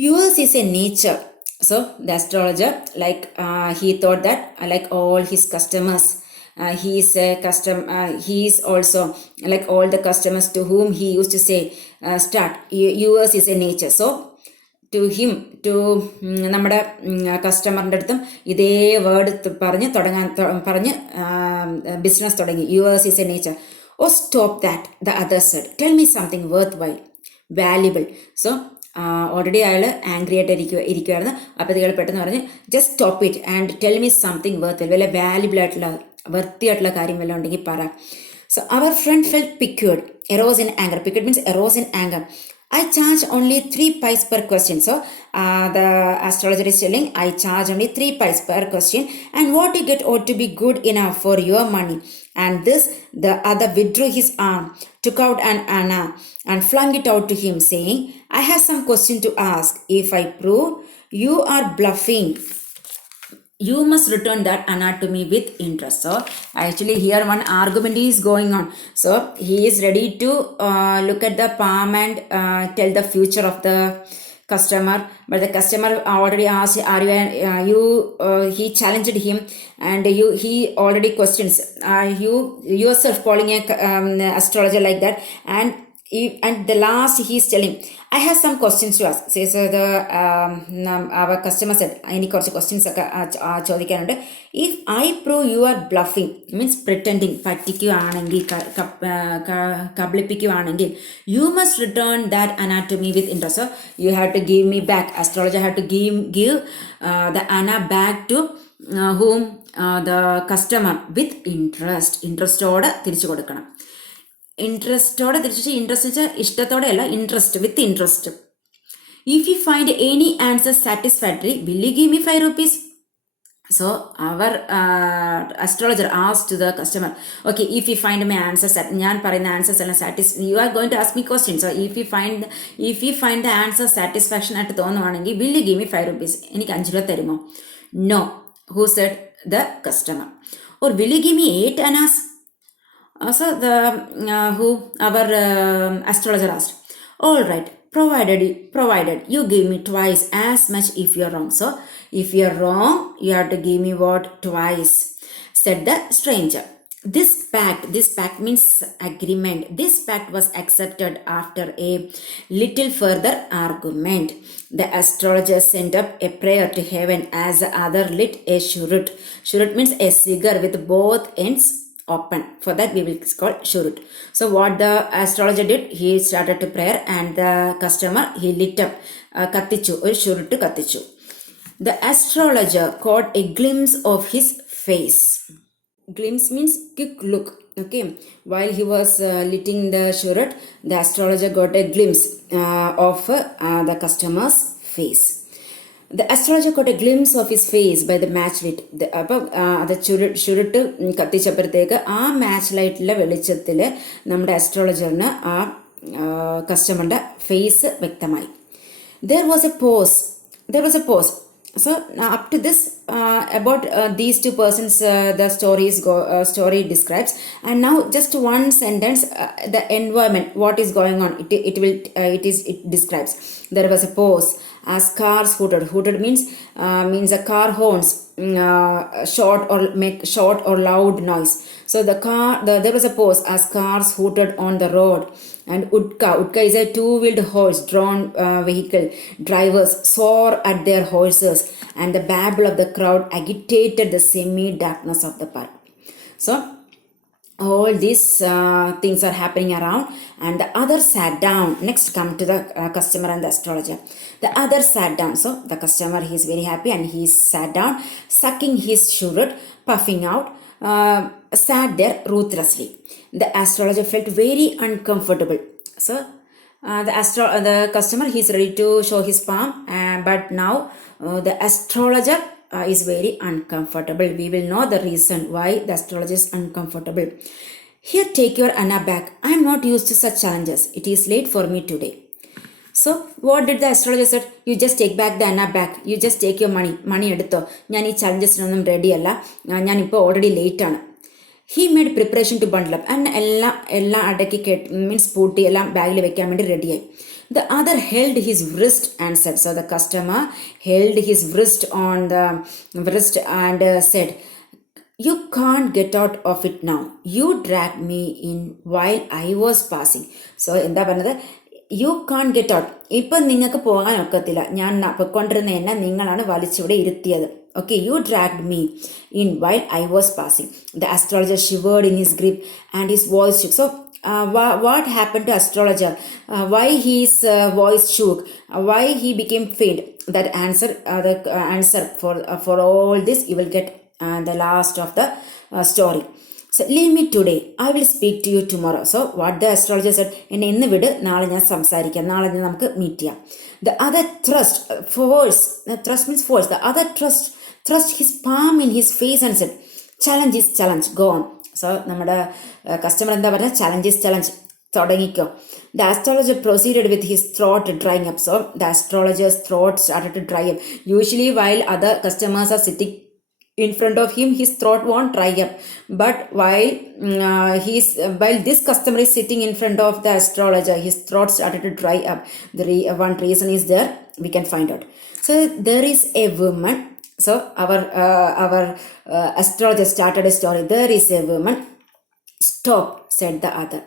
Yours is a nature. So the astrologer, he thought that like all his customers, he is also like all the customers to whom he used to say, start, yours is a nature. So to him, to നമ്മുടെ കസ്റ്റമറിൻ്റെ അടുത്തും ഇതേ വേർഡ് പറഞ്ഞ് business തുടങ്ങി. Yours is a nature. Oh stop that, the other said, tell me something worthwhile, valuable. So already അയാൾ angry ആയിട്ട് ഇരിക്കുമായിരുന്നു. അപ്പോൾ ഇയാൾ പെട്ടെന്ന് പറഞ്ഞ്, just stop it and tell me something worth, വല്ല വാല്യുബിൾ ആയിട്ടുള്ള വർത്തിയായിട്ടുള്ള കാര്യം വല്ലതും ഉണ്ടെങ്കിൽ പറ. So our friend felt piqued, arouse in anger. Piqued means arouse in anger. I charge only 3 pice per question. So the astrologer is telling, I charge only 3 pice per question, and what you get ought to be good enough for your money. And this, the other withdrew his arm, took out an anna and flung it out to him, saying, I have some question to ask. If I prove you are bluffing, you must return that anna to me with interest. So actually here one argument is going on. So he is ready to look at the palm and tell the future of the customer, but the customer already asked, he challenged him and he already questions, are you yourself calling a astrologer like that? And the last he is telling, I have some questions to ask. So the our customer said, any questions ചോദിക്കാനുണ്ട്. If I prove you are bluffing, means pretending, പറ്റിക്കുകയാണെങ്കിൽ, കബളിപ്പിക്കുകയാണെങ്കിൽ, you must return that anatomy with interest. So you have to give me back, astrologer have to give the anna back to whom, the customer, with interest. ഇൻട്രസ്റ്റോടെ തിരിച്ചു കൊടുക്കണം. ഇൻട്രസ്റ്റോടെ തിരിച്ചു ഇൻട്രസ്റ്റ് വെച്ചാൽ ഇഷ്ടത്തോടെ അല്ല, interest, with interest. If you find any answer satisfactory, will you give me 5 rupees? So our astrologer asked to the customer, okay, if you find my answers, ഞാൻ പറയുന്ന ആൻസേഴ്സ് എല്ലാം you are going to ask me questions. So if you find the answer satisfaction ആയിട്ട് തോന്നുവാണെങ്കിൽ, will you give me 5 rupees? എനിക്ക് 5 രൂപ തരുമോ? No. Who said? The customer. Or will you give me 8 annas? So the our astrologer asked, all right, provided you give me twice as much if you're wrong. So if you're wrong, you have to give me what? Twice, said the stranger. This pact means agreement. This pact was accepted after a little further argument. The astrologer sent up a prayer to heaven as the other lit a shurut. Shurut means a cigar with both ends open. For that we will call shurut. So what the astrologer did, he started to prayer, and the customer, he lit up kattichu, or shurut kattichu. The astrologer caught a glimpse of his face. Glimpse means quick look. Okay, while he was lighting the shurut, the astrologer got a glimpse of the customer's face. The astrologer got a glimpse of his face by the match light. അപ്പോൾ അത് ചുരുട്ട് കത്തിച്ചപ്പോഴത്തേക്ക് ആ മാച്ച് ലൈറ്റിലെ വെളിച്ചത്തിൽ നമ്മുടെ അസ്ട്രോളജറിന് ആ കസ്റ്റമറിൻ്റെ ഫേസ് വ്യക്തമായി. There was a pause. So up to this, about these two persons, the story describes, and now just one sentence, the environment, what is going on, it describes. There was a pause as cars hooted means a car horns make short or loud noise. So there was a pause as cars hooted on the road. And Udka is a two-wheeled horse drawn vehicle. Drivers swore at their horses, and the babble of the crowd agitated the semi-darkness of the park. So all these things are happening around, and the other sat down. Next come to the customer and the astrologer. The other sat down. So the customer, he is very happy, and he sat down, sucking his churut, puffing out, sat there ruthlessly. The astrologer felt very uncomfortable. So the customer, he is ready to show his palm, but now the astrologer is very uncomfortable. We will know the reason why the astrologer is uncomfortable. Here, take your Anna back. I am not used to such challenges. It is late for me today. So what did the astrologer said? You just take back the Anna back. You just take your money എടുത്തോ. ഞാൻ ഈ ചലഞ്ചസിനൊന്നും റെഡി അല്ല. ഞാനിപ്പോൾ already late ആണ്. He made preparation to bundle up, and എല്ലാം അടക്കി മീൻസ് പൂട്ടി എല്ലാം ബാഗിൽ വെക്കാൻ വേണ്ടി റെഡിയായി. The other held his wrist and said, so the customer held his wrist on the wrist and said, you can't get out of it now. You dragged me in while I was passing. So എന്താ പറഞ്ഞത്? You can get out. ഇപ്പം നിങ്ങൾക്ക് പോകാൻ ഒക്കത്തില്ല, ഞാൻ പൊയ്ക്കൊണ്ടിരുന്ന എന്നെ നിങ്ങളാണ് വലിച്ചിവിടെ ഇരുത്തിയത്. Okay, you dragged me in while I was passing. The astrologer shivered in his grip and his voice shook. So what happened to astrologer? Why his voice shook? Why he became faint? That the answer for all this you will get the last of the story. So leave me today, I will speak to you tomorrow. So what the astrologer said, എന്നെ ഇന്ന് വിട്, നാളെ ഞാൻ സംസാരിക്കാം, നാളെ നമുക്ക് മീറ്റ് ചെയ്യാം. The other thrust means force. The other thrust his palm in his face and said, challenge is challenge, go on. So നമ്മുടെ കസ്റ്റമർ എന്താ പറയുക? ചലഞ്ച് is challenge, തുടങ്ങിക്കോ. The astrologer proceeded with his throat drying up. So the astrologer's throat started to dry up. Usually while other customers are sitting in front of him, his throat won't dry up, but while this customer is sitting in front of the astrologer, his throat started to dry up. One reason is there, we can find out. So there is a woman. So our astrologer started a story. There is a woman. Stop, said the other.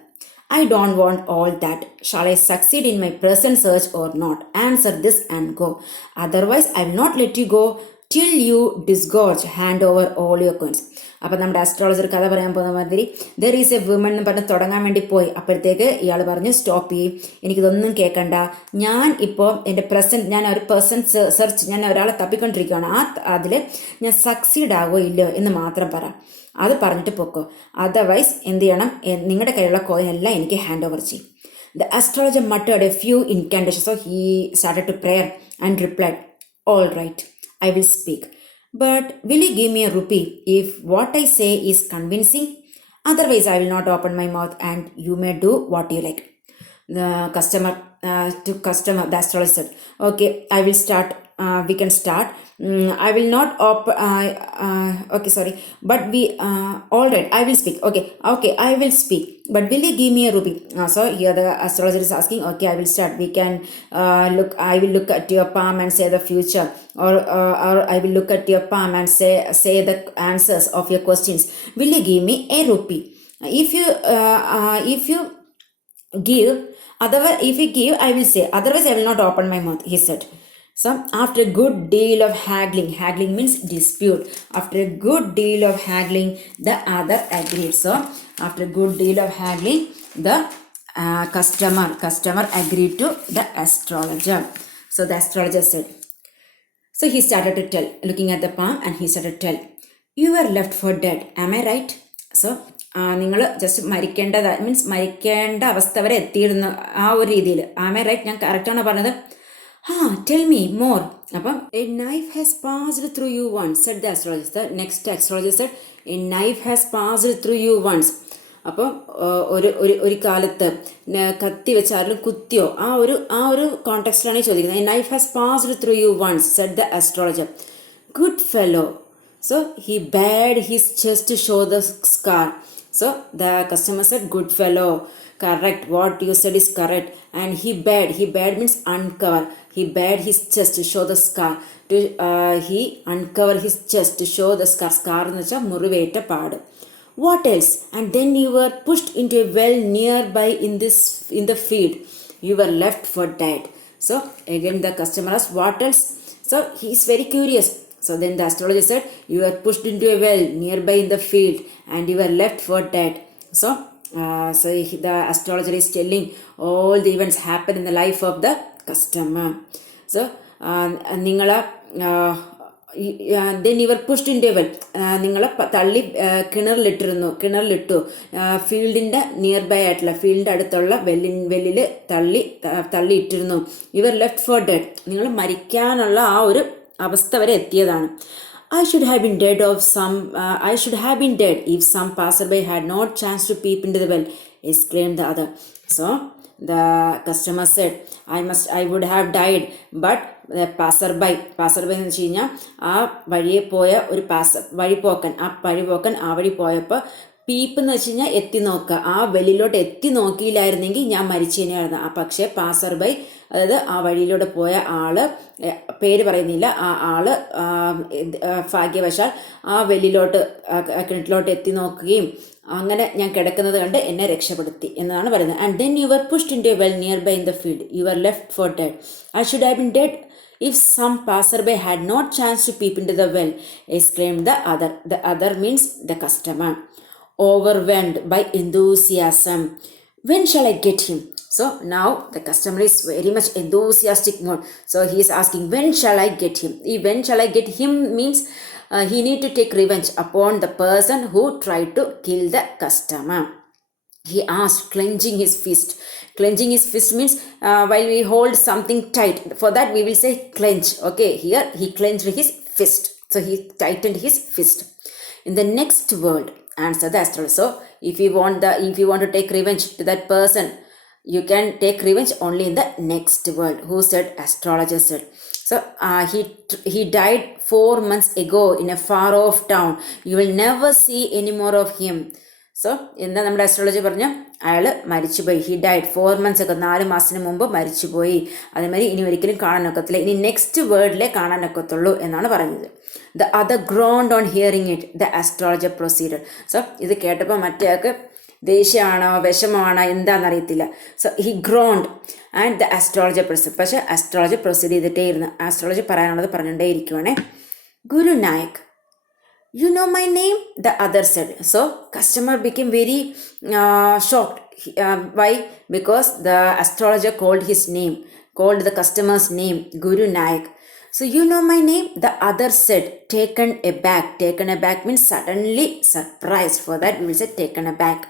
I don't want all that. Shall I succeed in my present search or not? Answer this and go. Otherwise I will not let you go till you disgorge, hand over all your coins. അപ്പം നമ്മുടെ ആസ്ട്രോളജർ കഥ പറയാൻ പോകുന്ന മാതിരി there is A woman എന്ന് പറഞ്ഞ് തുടങ്ങാൻ വേണ്ടി പോയി. അപ്പോഴത്തേക്ക് ഇയാൾ പറഞ്ഞു സ്റ്റോപ്പ് ചെയ്യും, എനിക്കിതൊന്നും കേൾക്കണ്ട, ഞാൻ ഇപ്പോൾ എൻ്റെ പ്രസൻറ്റ് ഞാൻ ഒരു പേഴ്സൺ സെർച്ച്, ഞാൻ ഒരാളെ തപ്പിക്കൊണ്ടിരിക്കുകയാണ്, അതിൽ ഞാൻ സക്സീഡ് ആകുമോ ഇല്ലയോ എന്ന് മാത്രം പറ, അത് പറഞ്ഞിട്ട് പൊക്കോ, അതർവൈസ് എന്ത് ചെയ്യണം, നിങ്ങളുടെ കയ്യിലുള്ള കോയിൻ എല്ലാം എനിക്ക് ഹാൻഡ് ഓവർ ചെയ്യും. The astrologer muttered a few incantations, so he started to pray and replied, all right, I will speak. But will you give me a rupee if what I say is convincing? Otherwise, I will not open my mouth and you may do what you like. The customer, the astrologer said, okay, I will start. We can start. I will not okay, sorry. But all right, I will speak. Okay, I will speak. But will you give me a rupee? So here the astrologer is asking, okay, I will start. We can I will look at your palm and say the future. Or I will look at your palm and say the answers of your questions. Will you give me a rupee? If you give, otherwise, if you give, I will say. Otherwise, I will not open my mouth, he said. So, after a good deal of haggling means dispute. After a good deal of haggling, the other agreed. So, after a good deal of haggling, the customer agreed to the astrologer. So, the astrologer said, so he started to tell, looking at the palm, and he started to tell, you were left for dead, am I right? So, നിങ്ങൾ ജസ്റ്റ് മരിക്കേണ്ടത് മീൻസ് മരിക്കേണ്ട അവസ്ഥ വരെ എത്തിയിരുന്നു ആ ഒരു രീതിയിൽ. ആമേ റൈറ്റ്, ഞാൻ കറക്റ്റാണോ പറഞ്ഞത്? Tell me more. അപ്പം a knife has passed through you once said the astrologer. Next astrologer said a knife has passed through you once. അപ്പം ഒരു കാലത്ത് കത്തി വെച്ച് ആരെങ്കിലും കുത്തിയോ, ആ ഒരു കോണ്ടെക്സ്റ്റിലാണ് ചോദിക്കുന്നത്. A knife has passed through you once said the astrologer. Good fellow. So he bared his chest to show the scar. So the customer said, good fellow, correct, what you said is correct. And he bared means uncover. He bared his chest to show the scar. He uncovered his chest to show the scar. Scar എന്ന് വെച്ചാൽ മുറിവേറ്റ പാട്. What else? And then you were pushed into a well nearby in the field. You were left for dead. So again the customer asked, what else? So he is very curious. So then the astrologer said, you were pushed into a well nearby in the field and you were left for dead. So the astrologer is telling all the events happen in the life of the customer. So then you were pushed into a well. നിങ്ങളെ തള്ളി കിണറിലിട്ടു. ഫീൽഡിൻ്റെ near by ആയിട്ടുള്ള ഫീൽഡിൻ്റെ അടുത്തുള്ള വെല്ലിൽ തള്ളിയിട്ടിരുന്നു. You were left for dead. നിങ്ങൾ മരിക്കാനുള്ള ആ ഒരു അവസ്ഥ വരെ എത്തിയതാണ്. I should have been dead if some passerby had not chanced to peep into the well, exclaimed the other. So the customer said, I would have died, but the passerby എന്ന് വെച്ച് കഴിഞ്ഞാൽ ആ വഴിയെ പോയ ഒരു വഴിപോക്കൻ ആ വഴി പോയപ്പോൾ പീപ്പ് എന്ന് വെച്ച് കഴിഞ്ഞാൽ എത്തി നോക്കുക, ആ വെളിയിലോട്ട് എത്തി നോക്കിയില്ലായിരുന്നെങ്കിൽ ഞാൻ മരിച്ചേനെയായിരുന്നു. പക്ഷേ പാസർബൈ, അതായത് ആ വഴിയിലൂടെ പോയ ആള്, പേര് പറയുന്നില്ല, ആ ആള് ഭാഗ്യവശാൽ ആ വെളിയിലോട്ട് കിണറ്റിലോട്ട് എത്തി നോക്കുകയും അങ്ങനെ ഞാൻ കിടക്കുന്നത് കണ്ട് എന്നെ രക്ഷപ്പെടുത്തി എന്നാണ് പറയുന്നത്. And then you were pushed into a well nearby in the field. You were left for dead. I should have been dead if some passerby had not chanced to peep into the well, exclaimed the other. The other means the customer, overwhelmed by enthusiasm. When shall I get him? So now the customer is very much enthusiastic mode. So he is asking, when shall I get him? When shall I get him means he need to take revenge upon the person who tried to kill the customer. He asked, clenching his fist. Clenching his fist means while we hold something tight. For that we will say clench. Okay, here he clenched his fist. So he tightened his fist. In the next world, answer the astrologer. So if you want to take revenge to that person, you can take revenge only in the next world. Who said? Astrologer said. So he died 4 months ago in a far off town. You will never see any more of him. So എന്താ നമ്മുടെ അസ്ട്രോളജി പറഞ്ഞു, അയാൾ മരിച്ചുപോയി. He died 4 months ago, 4 മാസത്തിന് മുമ്പ് മരിച്ചുപോയി. അതേമാതിരി ഇനി ഒരിക്കലും കാണാനൊക്കത്തില്ല, ഇനി നെക്സ്റ്റ് വേർഡിലെ കാണാനൊക്കത്തുള്ളൂ എന്നാണ് പറഞ്ഞത്. The other groaned on hearing it. The astrologer proceeded. So ഇത് കേട്ടപ്പോൾ മറ്റേ ആൾക്ക് ദേഷ്യമാണോ വിഷമമാണോ എന്താണെന്നറിയത്തില്ല. So he groaned and the astrologer proceed. പക്ഷേ അസ്ട്രോളജർ പ്രൊസീഡ് ചെയ്തിട്ടേ ഇരുന്നു. അസ്ട്രോളജി പറയാനുള്ളത് പറഞ്ഞുകൊണ്ടേ ഇരിക്കുവാണേ. ഗുരു Nayak, You know my name? The other said. So customer became very shocked. Why? Because the astrologer called his name, called the customer's name, Guru Nayak. So you know my name? The other said, taken aback. Taken aback means suddenly surprised. For that we will say taken aback.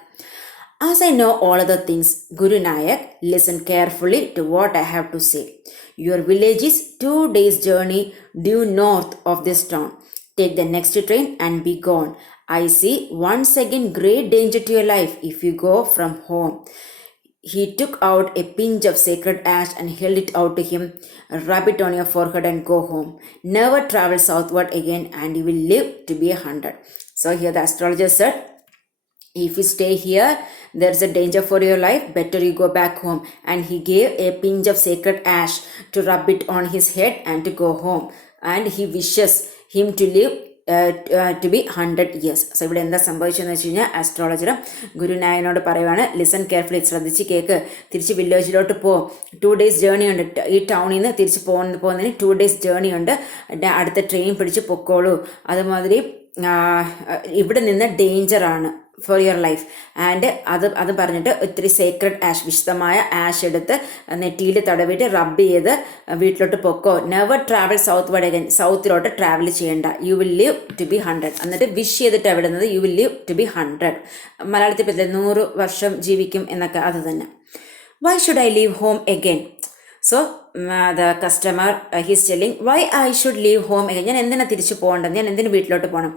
As I know all other things, Guru Nayak, listen carefully to what I have to say. Your village is 2 days' journey due north of this town. Take the next train and be gone. I see once again great danger to your life if you go from home. He took out a pinch of sacred ash and held it out to him. Rub it on your forehead and go home. Never travel southward again and you will live to be 100. So here the astrologer said, if you stay here, there's a danger for your life. Better you go back home. And he gave a pinch of sacred ash to rub it on his head and to go home. And he wishes him to live to be 100 years. So ഇവിടെ എന്താ സംഭവിച്ചതെന്ന് വെച്ച് കഴിഞ്ഞാൽ അസ്ട്രോളജർ ഗുരുനായനോട് പറയുവാണ്, listen carefully, ശ്രദ്ധിച്ച് കേൾക്ക്, തിരിച്ച് വില്ലേജിലോട്ട് പോ. 2 days ജേർണി ഉണ്ട്. ഈ ടൗണിൽ നിന്ന് തിരിച്ച് പോകുന്നതിന് 2 days ജേർണി ഉണ്ട്. അടുത്ത ട്രെയിൻ പിടിച്ച് പൊക്കോളൂ. അതുമാതിരി ഇവിടെ നിന്ന് ഡേഞ്ചറാണ് ഫോർ യുവർ ലൈഫ്. ആൻഡ് അത് പറഞ്ഞിട്ട് ഒത്തിരി സേക്രഡ് ആഷ്, വിശുദ്ധമായ ആഷ് എടുത്ത് നെറ്റിയിൽ തടവിട്ട് റബ്ബ് ചെയ്ത് വീട്ടിലോട്ട് പൊക്കോ. Never travel southward again, സൗത്തിലോട്ട് ട്രാവൽ ചെയ്യേണ്ട. You will live to be 100. എന്നിട്ട് വിഷ് ചെയ്തിട്ട് വിടുന്നത് you will live to be 100. മലയാളത്തിൽ പറ്റില്ല, 100 വർഷം ജീവിക്കും എന്നൊക്കെ അത് തന്നെ. Why should I leave home again? So the customer he's telling, why I should leave home again? ഞാൻ എന്തിനാ തിരിച്ചു പോകേണ്ടത്, ഞാൻ എന്തിനു വീട്ടിലോട്ട് പോകണം?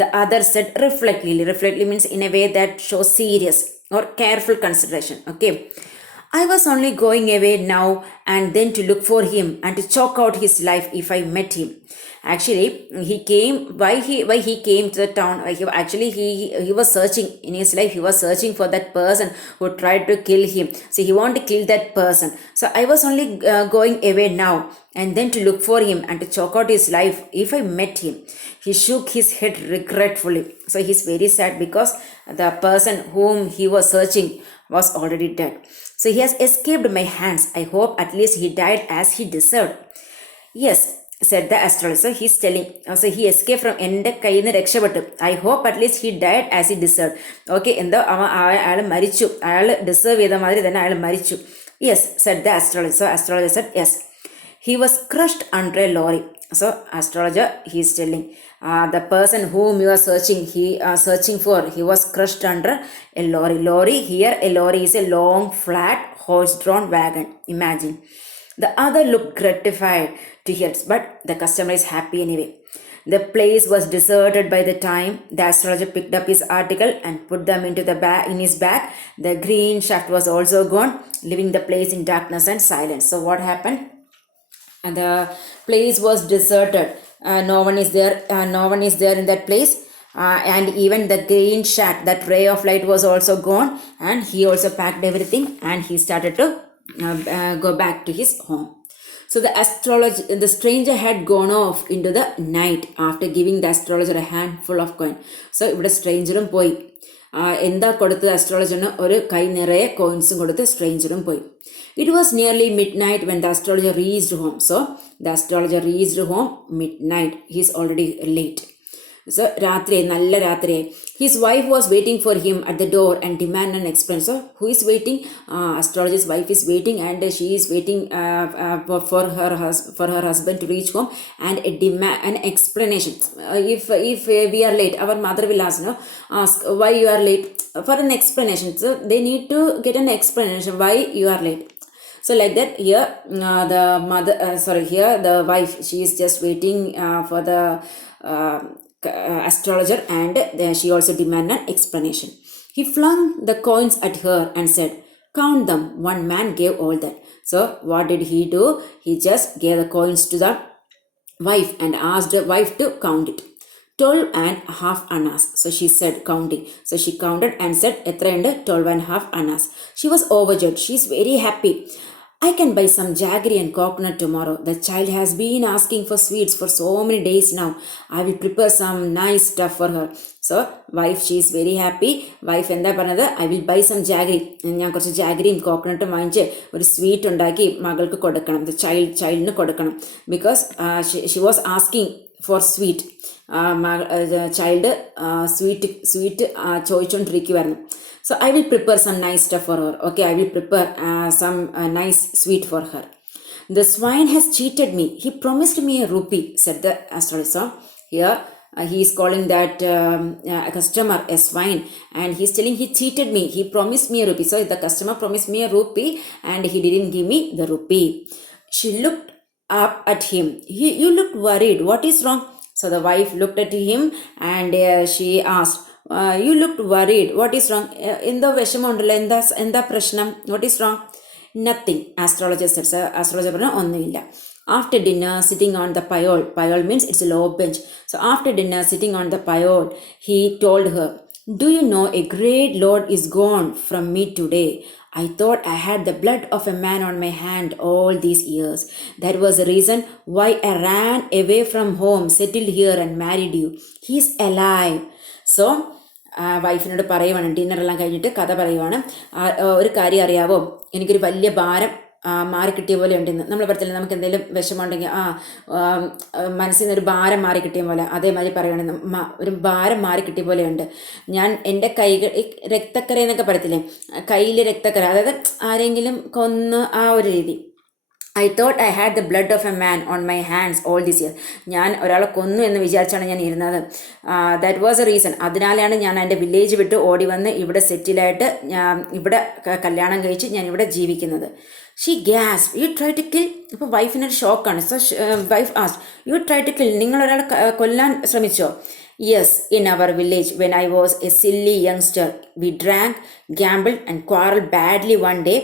The other said reflectively. Reflectively means in a way that shows serious or careful consideration. Okay, I was only going away now and then to look for him and to choke out his life if I met him. Actually he came, why he came to the town, he was searching in his life. He was searching for that person who tried to kill him. So he wanted to kill that person. So I was only going away now and then to look for him and to choke out his life if I met him. He shook his head regretfully. So he's very sad because the person whom he was searching was already dead. So he has escaped my hands. I hope at least he died as he deserved. Yes, said the astrologer. So he's telling, so he escaped from എൻ്റെ കയ്യിൽ നിന്ന് രക്ഷപ്പെട്ടു. I hope at least he died as he deserved. Okay, എന്തോ അയാൾ മരിച്ചു, അയാൾ ഡിസേർവ് ചെയ്ത മാതിരി തന്നെ അയാൾ മരിച്ചു. Yes, said the astrologer. So astrologer said, yes. He was crushed under a lorry. So astrologer, he is telling, the person whom you are searching for, he was crushed under a lorry. Lorry, here a lorry is a long, flat, horse-drawn wagon. Imagine. The other looked gratified to hear, but the customer is happy anyway. The place was deserted by the time the astrologer picked up his article and put them into the bag in his bag. The green shaft was also gone, leaving the place in darkness and silence. So what happened? And the place was deserted. No one is there. No one is there in that place. And even the green shaft, that ray of light, was also gone. And he also packed everything and he started to go back to his home. So the stranger had gone off into the night after giving the astrologer a handful of coin. So ഇവിടെ സ്ട്രേഞ്ചറും പോയി. എന്താ കൊടുത്തത് അസ്ട്രോളജറിന്? ഒരു കൈ നിറയെ കോയിൻസും കൊടുത്ത് സ്ട്രേഞ്ചറും പോയി. It was nearly midnight when the astrologer reached home. So the astrologer reached home midnight. He's already late. So രാത്രി, നല്ല രാത്രിയായി. His wife was waiting for him at the door and demanded an explanation. So who is waiting? Astrologer's wife is waiting and she is waiting for her husband to reach home and an explanation. If we are late, our mother will ask why you are late, for an explanation. So they need to get an explanation why you are late. So like that, here the wife, she is just waiting for the astrologer and she also demanded an explanation. He flung the coins at her and said, count them. One man gave all that. So what did he do? He just gave the coins to the wife and asked the wife to count it. 12.5 annas. So she said, counting. So she counted and said, etra undu? 12.5 annas. She was overjoyed. She is very happy. I can buy some jaggery and coconut tomorrow. The child has been asking for sweets for so many days now. I will prepare some nice stuff for her. So wife, she is very happy. Wife എന്താ പറഞ്ഞത്? I will buy some jaggery. ഞാൻ കുറച്ച് ജാഗരിയും കോക്കനട്ടും വാങ്ങിച്ച് ഒരു സ്വീറ്റ് ഉണ്ടാക്കി മകൾക്ക് കൊടുക്കണം. ചൈൽഡിന് കൊടുക്കണം. Because she was asking for sweet. Child sweet ചോദിച്ചുകൊണ്ടിരിക്കുവായിരുന്നു. So I will prepare some nice stuff for her. Okay, I will prepare some nice sweet for her. The swine has cheated me. He promised me a rupee, said the astrologer. Here he is calling that a customer a swine, and he is telling he cheated me. He promised me a rupee. So the customer promised me a rupee and he didn't give me the rupee. She looked up at him. You looked worried. What is wrong? So the wife looked at him and she asked, you looked worried. What is wrong? എന്താ വിഷമമുണ്ടല്ലോ, എന്താ പ്രശ്നം? What is wrong? Nothing. Astrologer said. Astrologer പറഞ്ഞു ഒന്നുമില്ല. After dinner, sitting on the payol means it's a low bench. So after dinner, sitting on the payol, he told her, do you know a great lord is gone from me today? I thought I had the blood of a man on my hand all these years. That was the reason why I ran away from home, settled here and married you. He's alive. So വൈഫിനോട് പറയുവാണ്, ഡിന്നറെല്ലാം കഴിഞ്ഞിട്ട് കഥ പറയുവാണ്. ഒരു കാര്യം അറിയാവോ, എനിക്കൊരു വലിയ ഭാരം മാറിക്കിട്ടിയ പോലെ ഉണ്ടെന്ന്. നമ്മൾ പറയത്തില്ല, നമുക്ക് എന്തെങ്കിലും വിഷമമുണ്ടെങ്കിൽ മനസ്സിൽ നിന്ന് ഒരു ഭാരം മാറിക്കിട്ടിയ പോലെ, അതേമാതിരി പറയുകയാണെങ്കിൽ ഒരു ഭാരം മാറിക്കിട്ടിയ പോലെയുണ്ട്. ഞാൻ എൻ്റെ കൈകൾ, രക്തക്കര എന്നൊക്കെ പറയത്തില്ലേ, കയ്യിൽ രക്തക്കര, അതായത് ആരെങ്കിലും കൊന്ന് ആ ഒരു രീതി. I thought I had the blood of a man on my hands all this year. ഞാൻ ഒരാളെ കൊന്നു എന്ന് വിചാരിച്ചാണ് ഞാൻ ഇരുന്നത്. That was A reason. അതിനാലാണ് ഞാൻ എൻ്റെ വില്ലേജ് വിട്ട് ഓടി വന്ന് ഇവിടെ സെറ്റിലായിട്ട് ഇവിടെ കല്യാണം കഴിച്ച് ഞാൻ ഇവിടെ ജീവിക്കുന്നത്. She gasped, you try to kill. ഇപ്പോൾ വൈഫിനൊരു ഷോക്കാണ്. So wife asked, you try to kill, നിങ്ങൾ ഒരാളെ കൊല്ലാൻ ശ്രമിച്ചോ? Yes, in our village when I was a silly youngster, we drank, gambled and quarreled badly one day.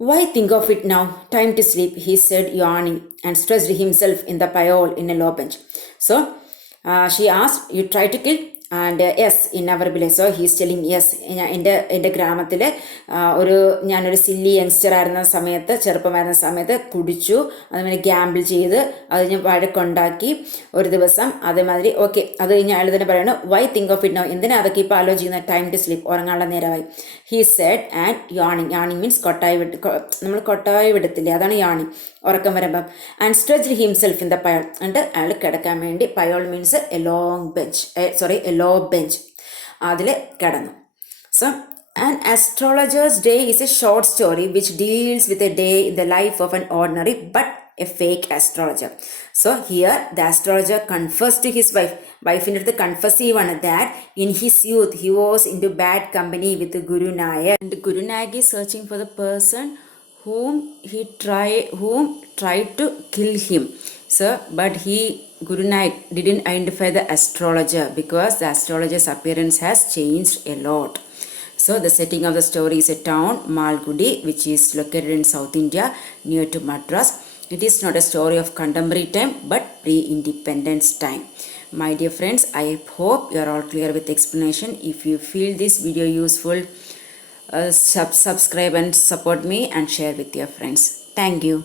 Why think of it now? Time to sleep, he said, yawning, and stretched himself in the payol in a low bench. So she asked, you try to kill? And yes, in our village. So he is telling yes. എൻ്റെ ഗ്രാമത്തിൽ ഞാനൊരു silly youngster ആയിരുന്ന സമയത്ത്, ചെറുപ്പമായിരുന്ന സമയത്ത് കുടിച്ചു, അതുമാതിരി ഗ്യാമ്പിൾ ചെയ്ത് അത് ഞാൻ വഴക്കുണ്ടാക്കി ഒരു ദിവസം. അതേമാതിരി ഓക്കെ, അത് കഴിഞ്ഞ് അയാൾ തന്നെ പറയണം, why think of it now, എന്തിനാ അതൊക്കെ ഇപ്പോൾ ആലോചിക്കുന്ന, ടൈം ടു സ്ലീപ്പ്, ഉറങ്ങാനുള്ള നേരമായി. He said and yawning means നമ്മൾ കൊട്ടായി വിടത്തില്ലേ, അതാണ് യാണിങ്, ഉറക്കം വരുമ്പം. And stretched himself in the pyol, എന്നിട്ട് അയാൾ കിടക്കാൻ വേണ്ടി, pyol means a long bench, a low bench, അതിൽ കിടന്നു. So an astrologer's day is a short story which deals with a day in the life of an ordinary but a fake astrologer. So here the astrologer confessed to his wife. Wife's അടുത്ത് confess ചെയ്യുവാണ് that in his youth he was into bad company with Guru Nayak, and Guru Nayak is searching for the person whom tried to kill him. So but Guru Nayak didn't identify the astrologer because the astrologer's appearance has changed a lot. So the setting of the story is a town, Malgudi, which is located in South India near to Madras. It is not a story of contemporary time but pre-independence time. My dear friends, I hope you are all clear with the explanation. If you feel this video useful, subscribe and support me and share with your friends. Thank you.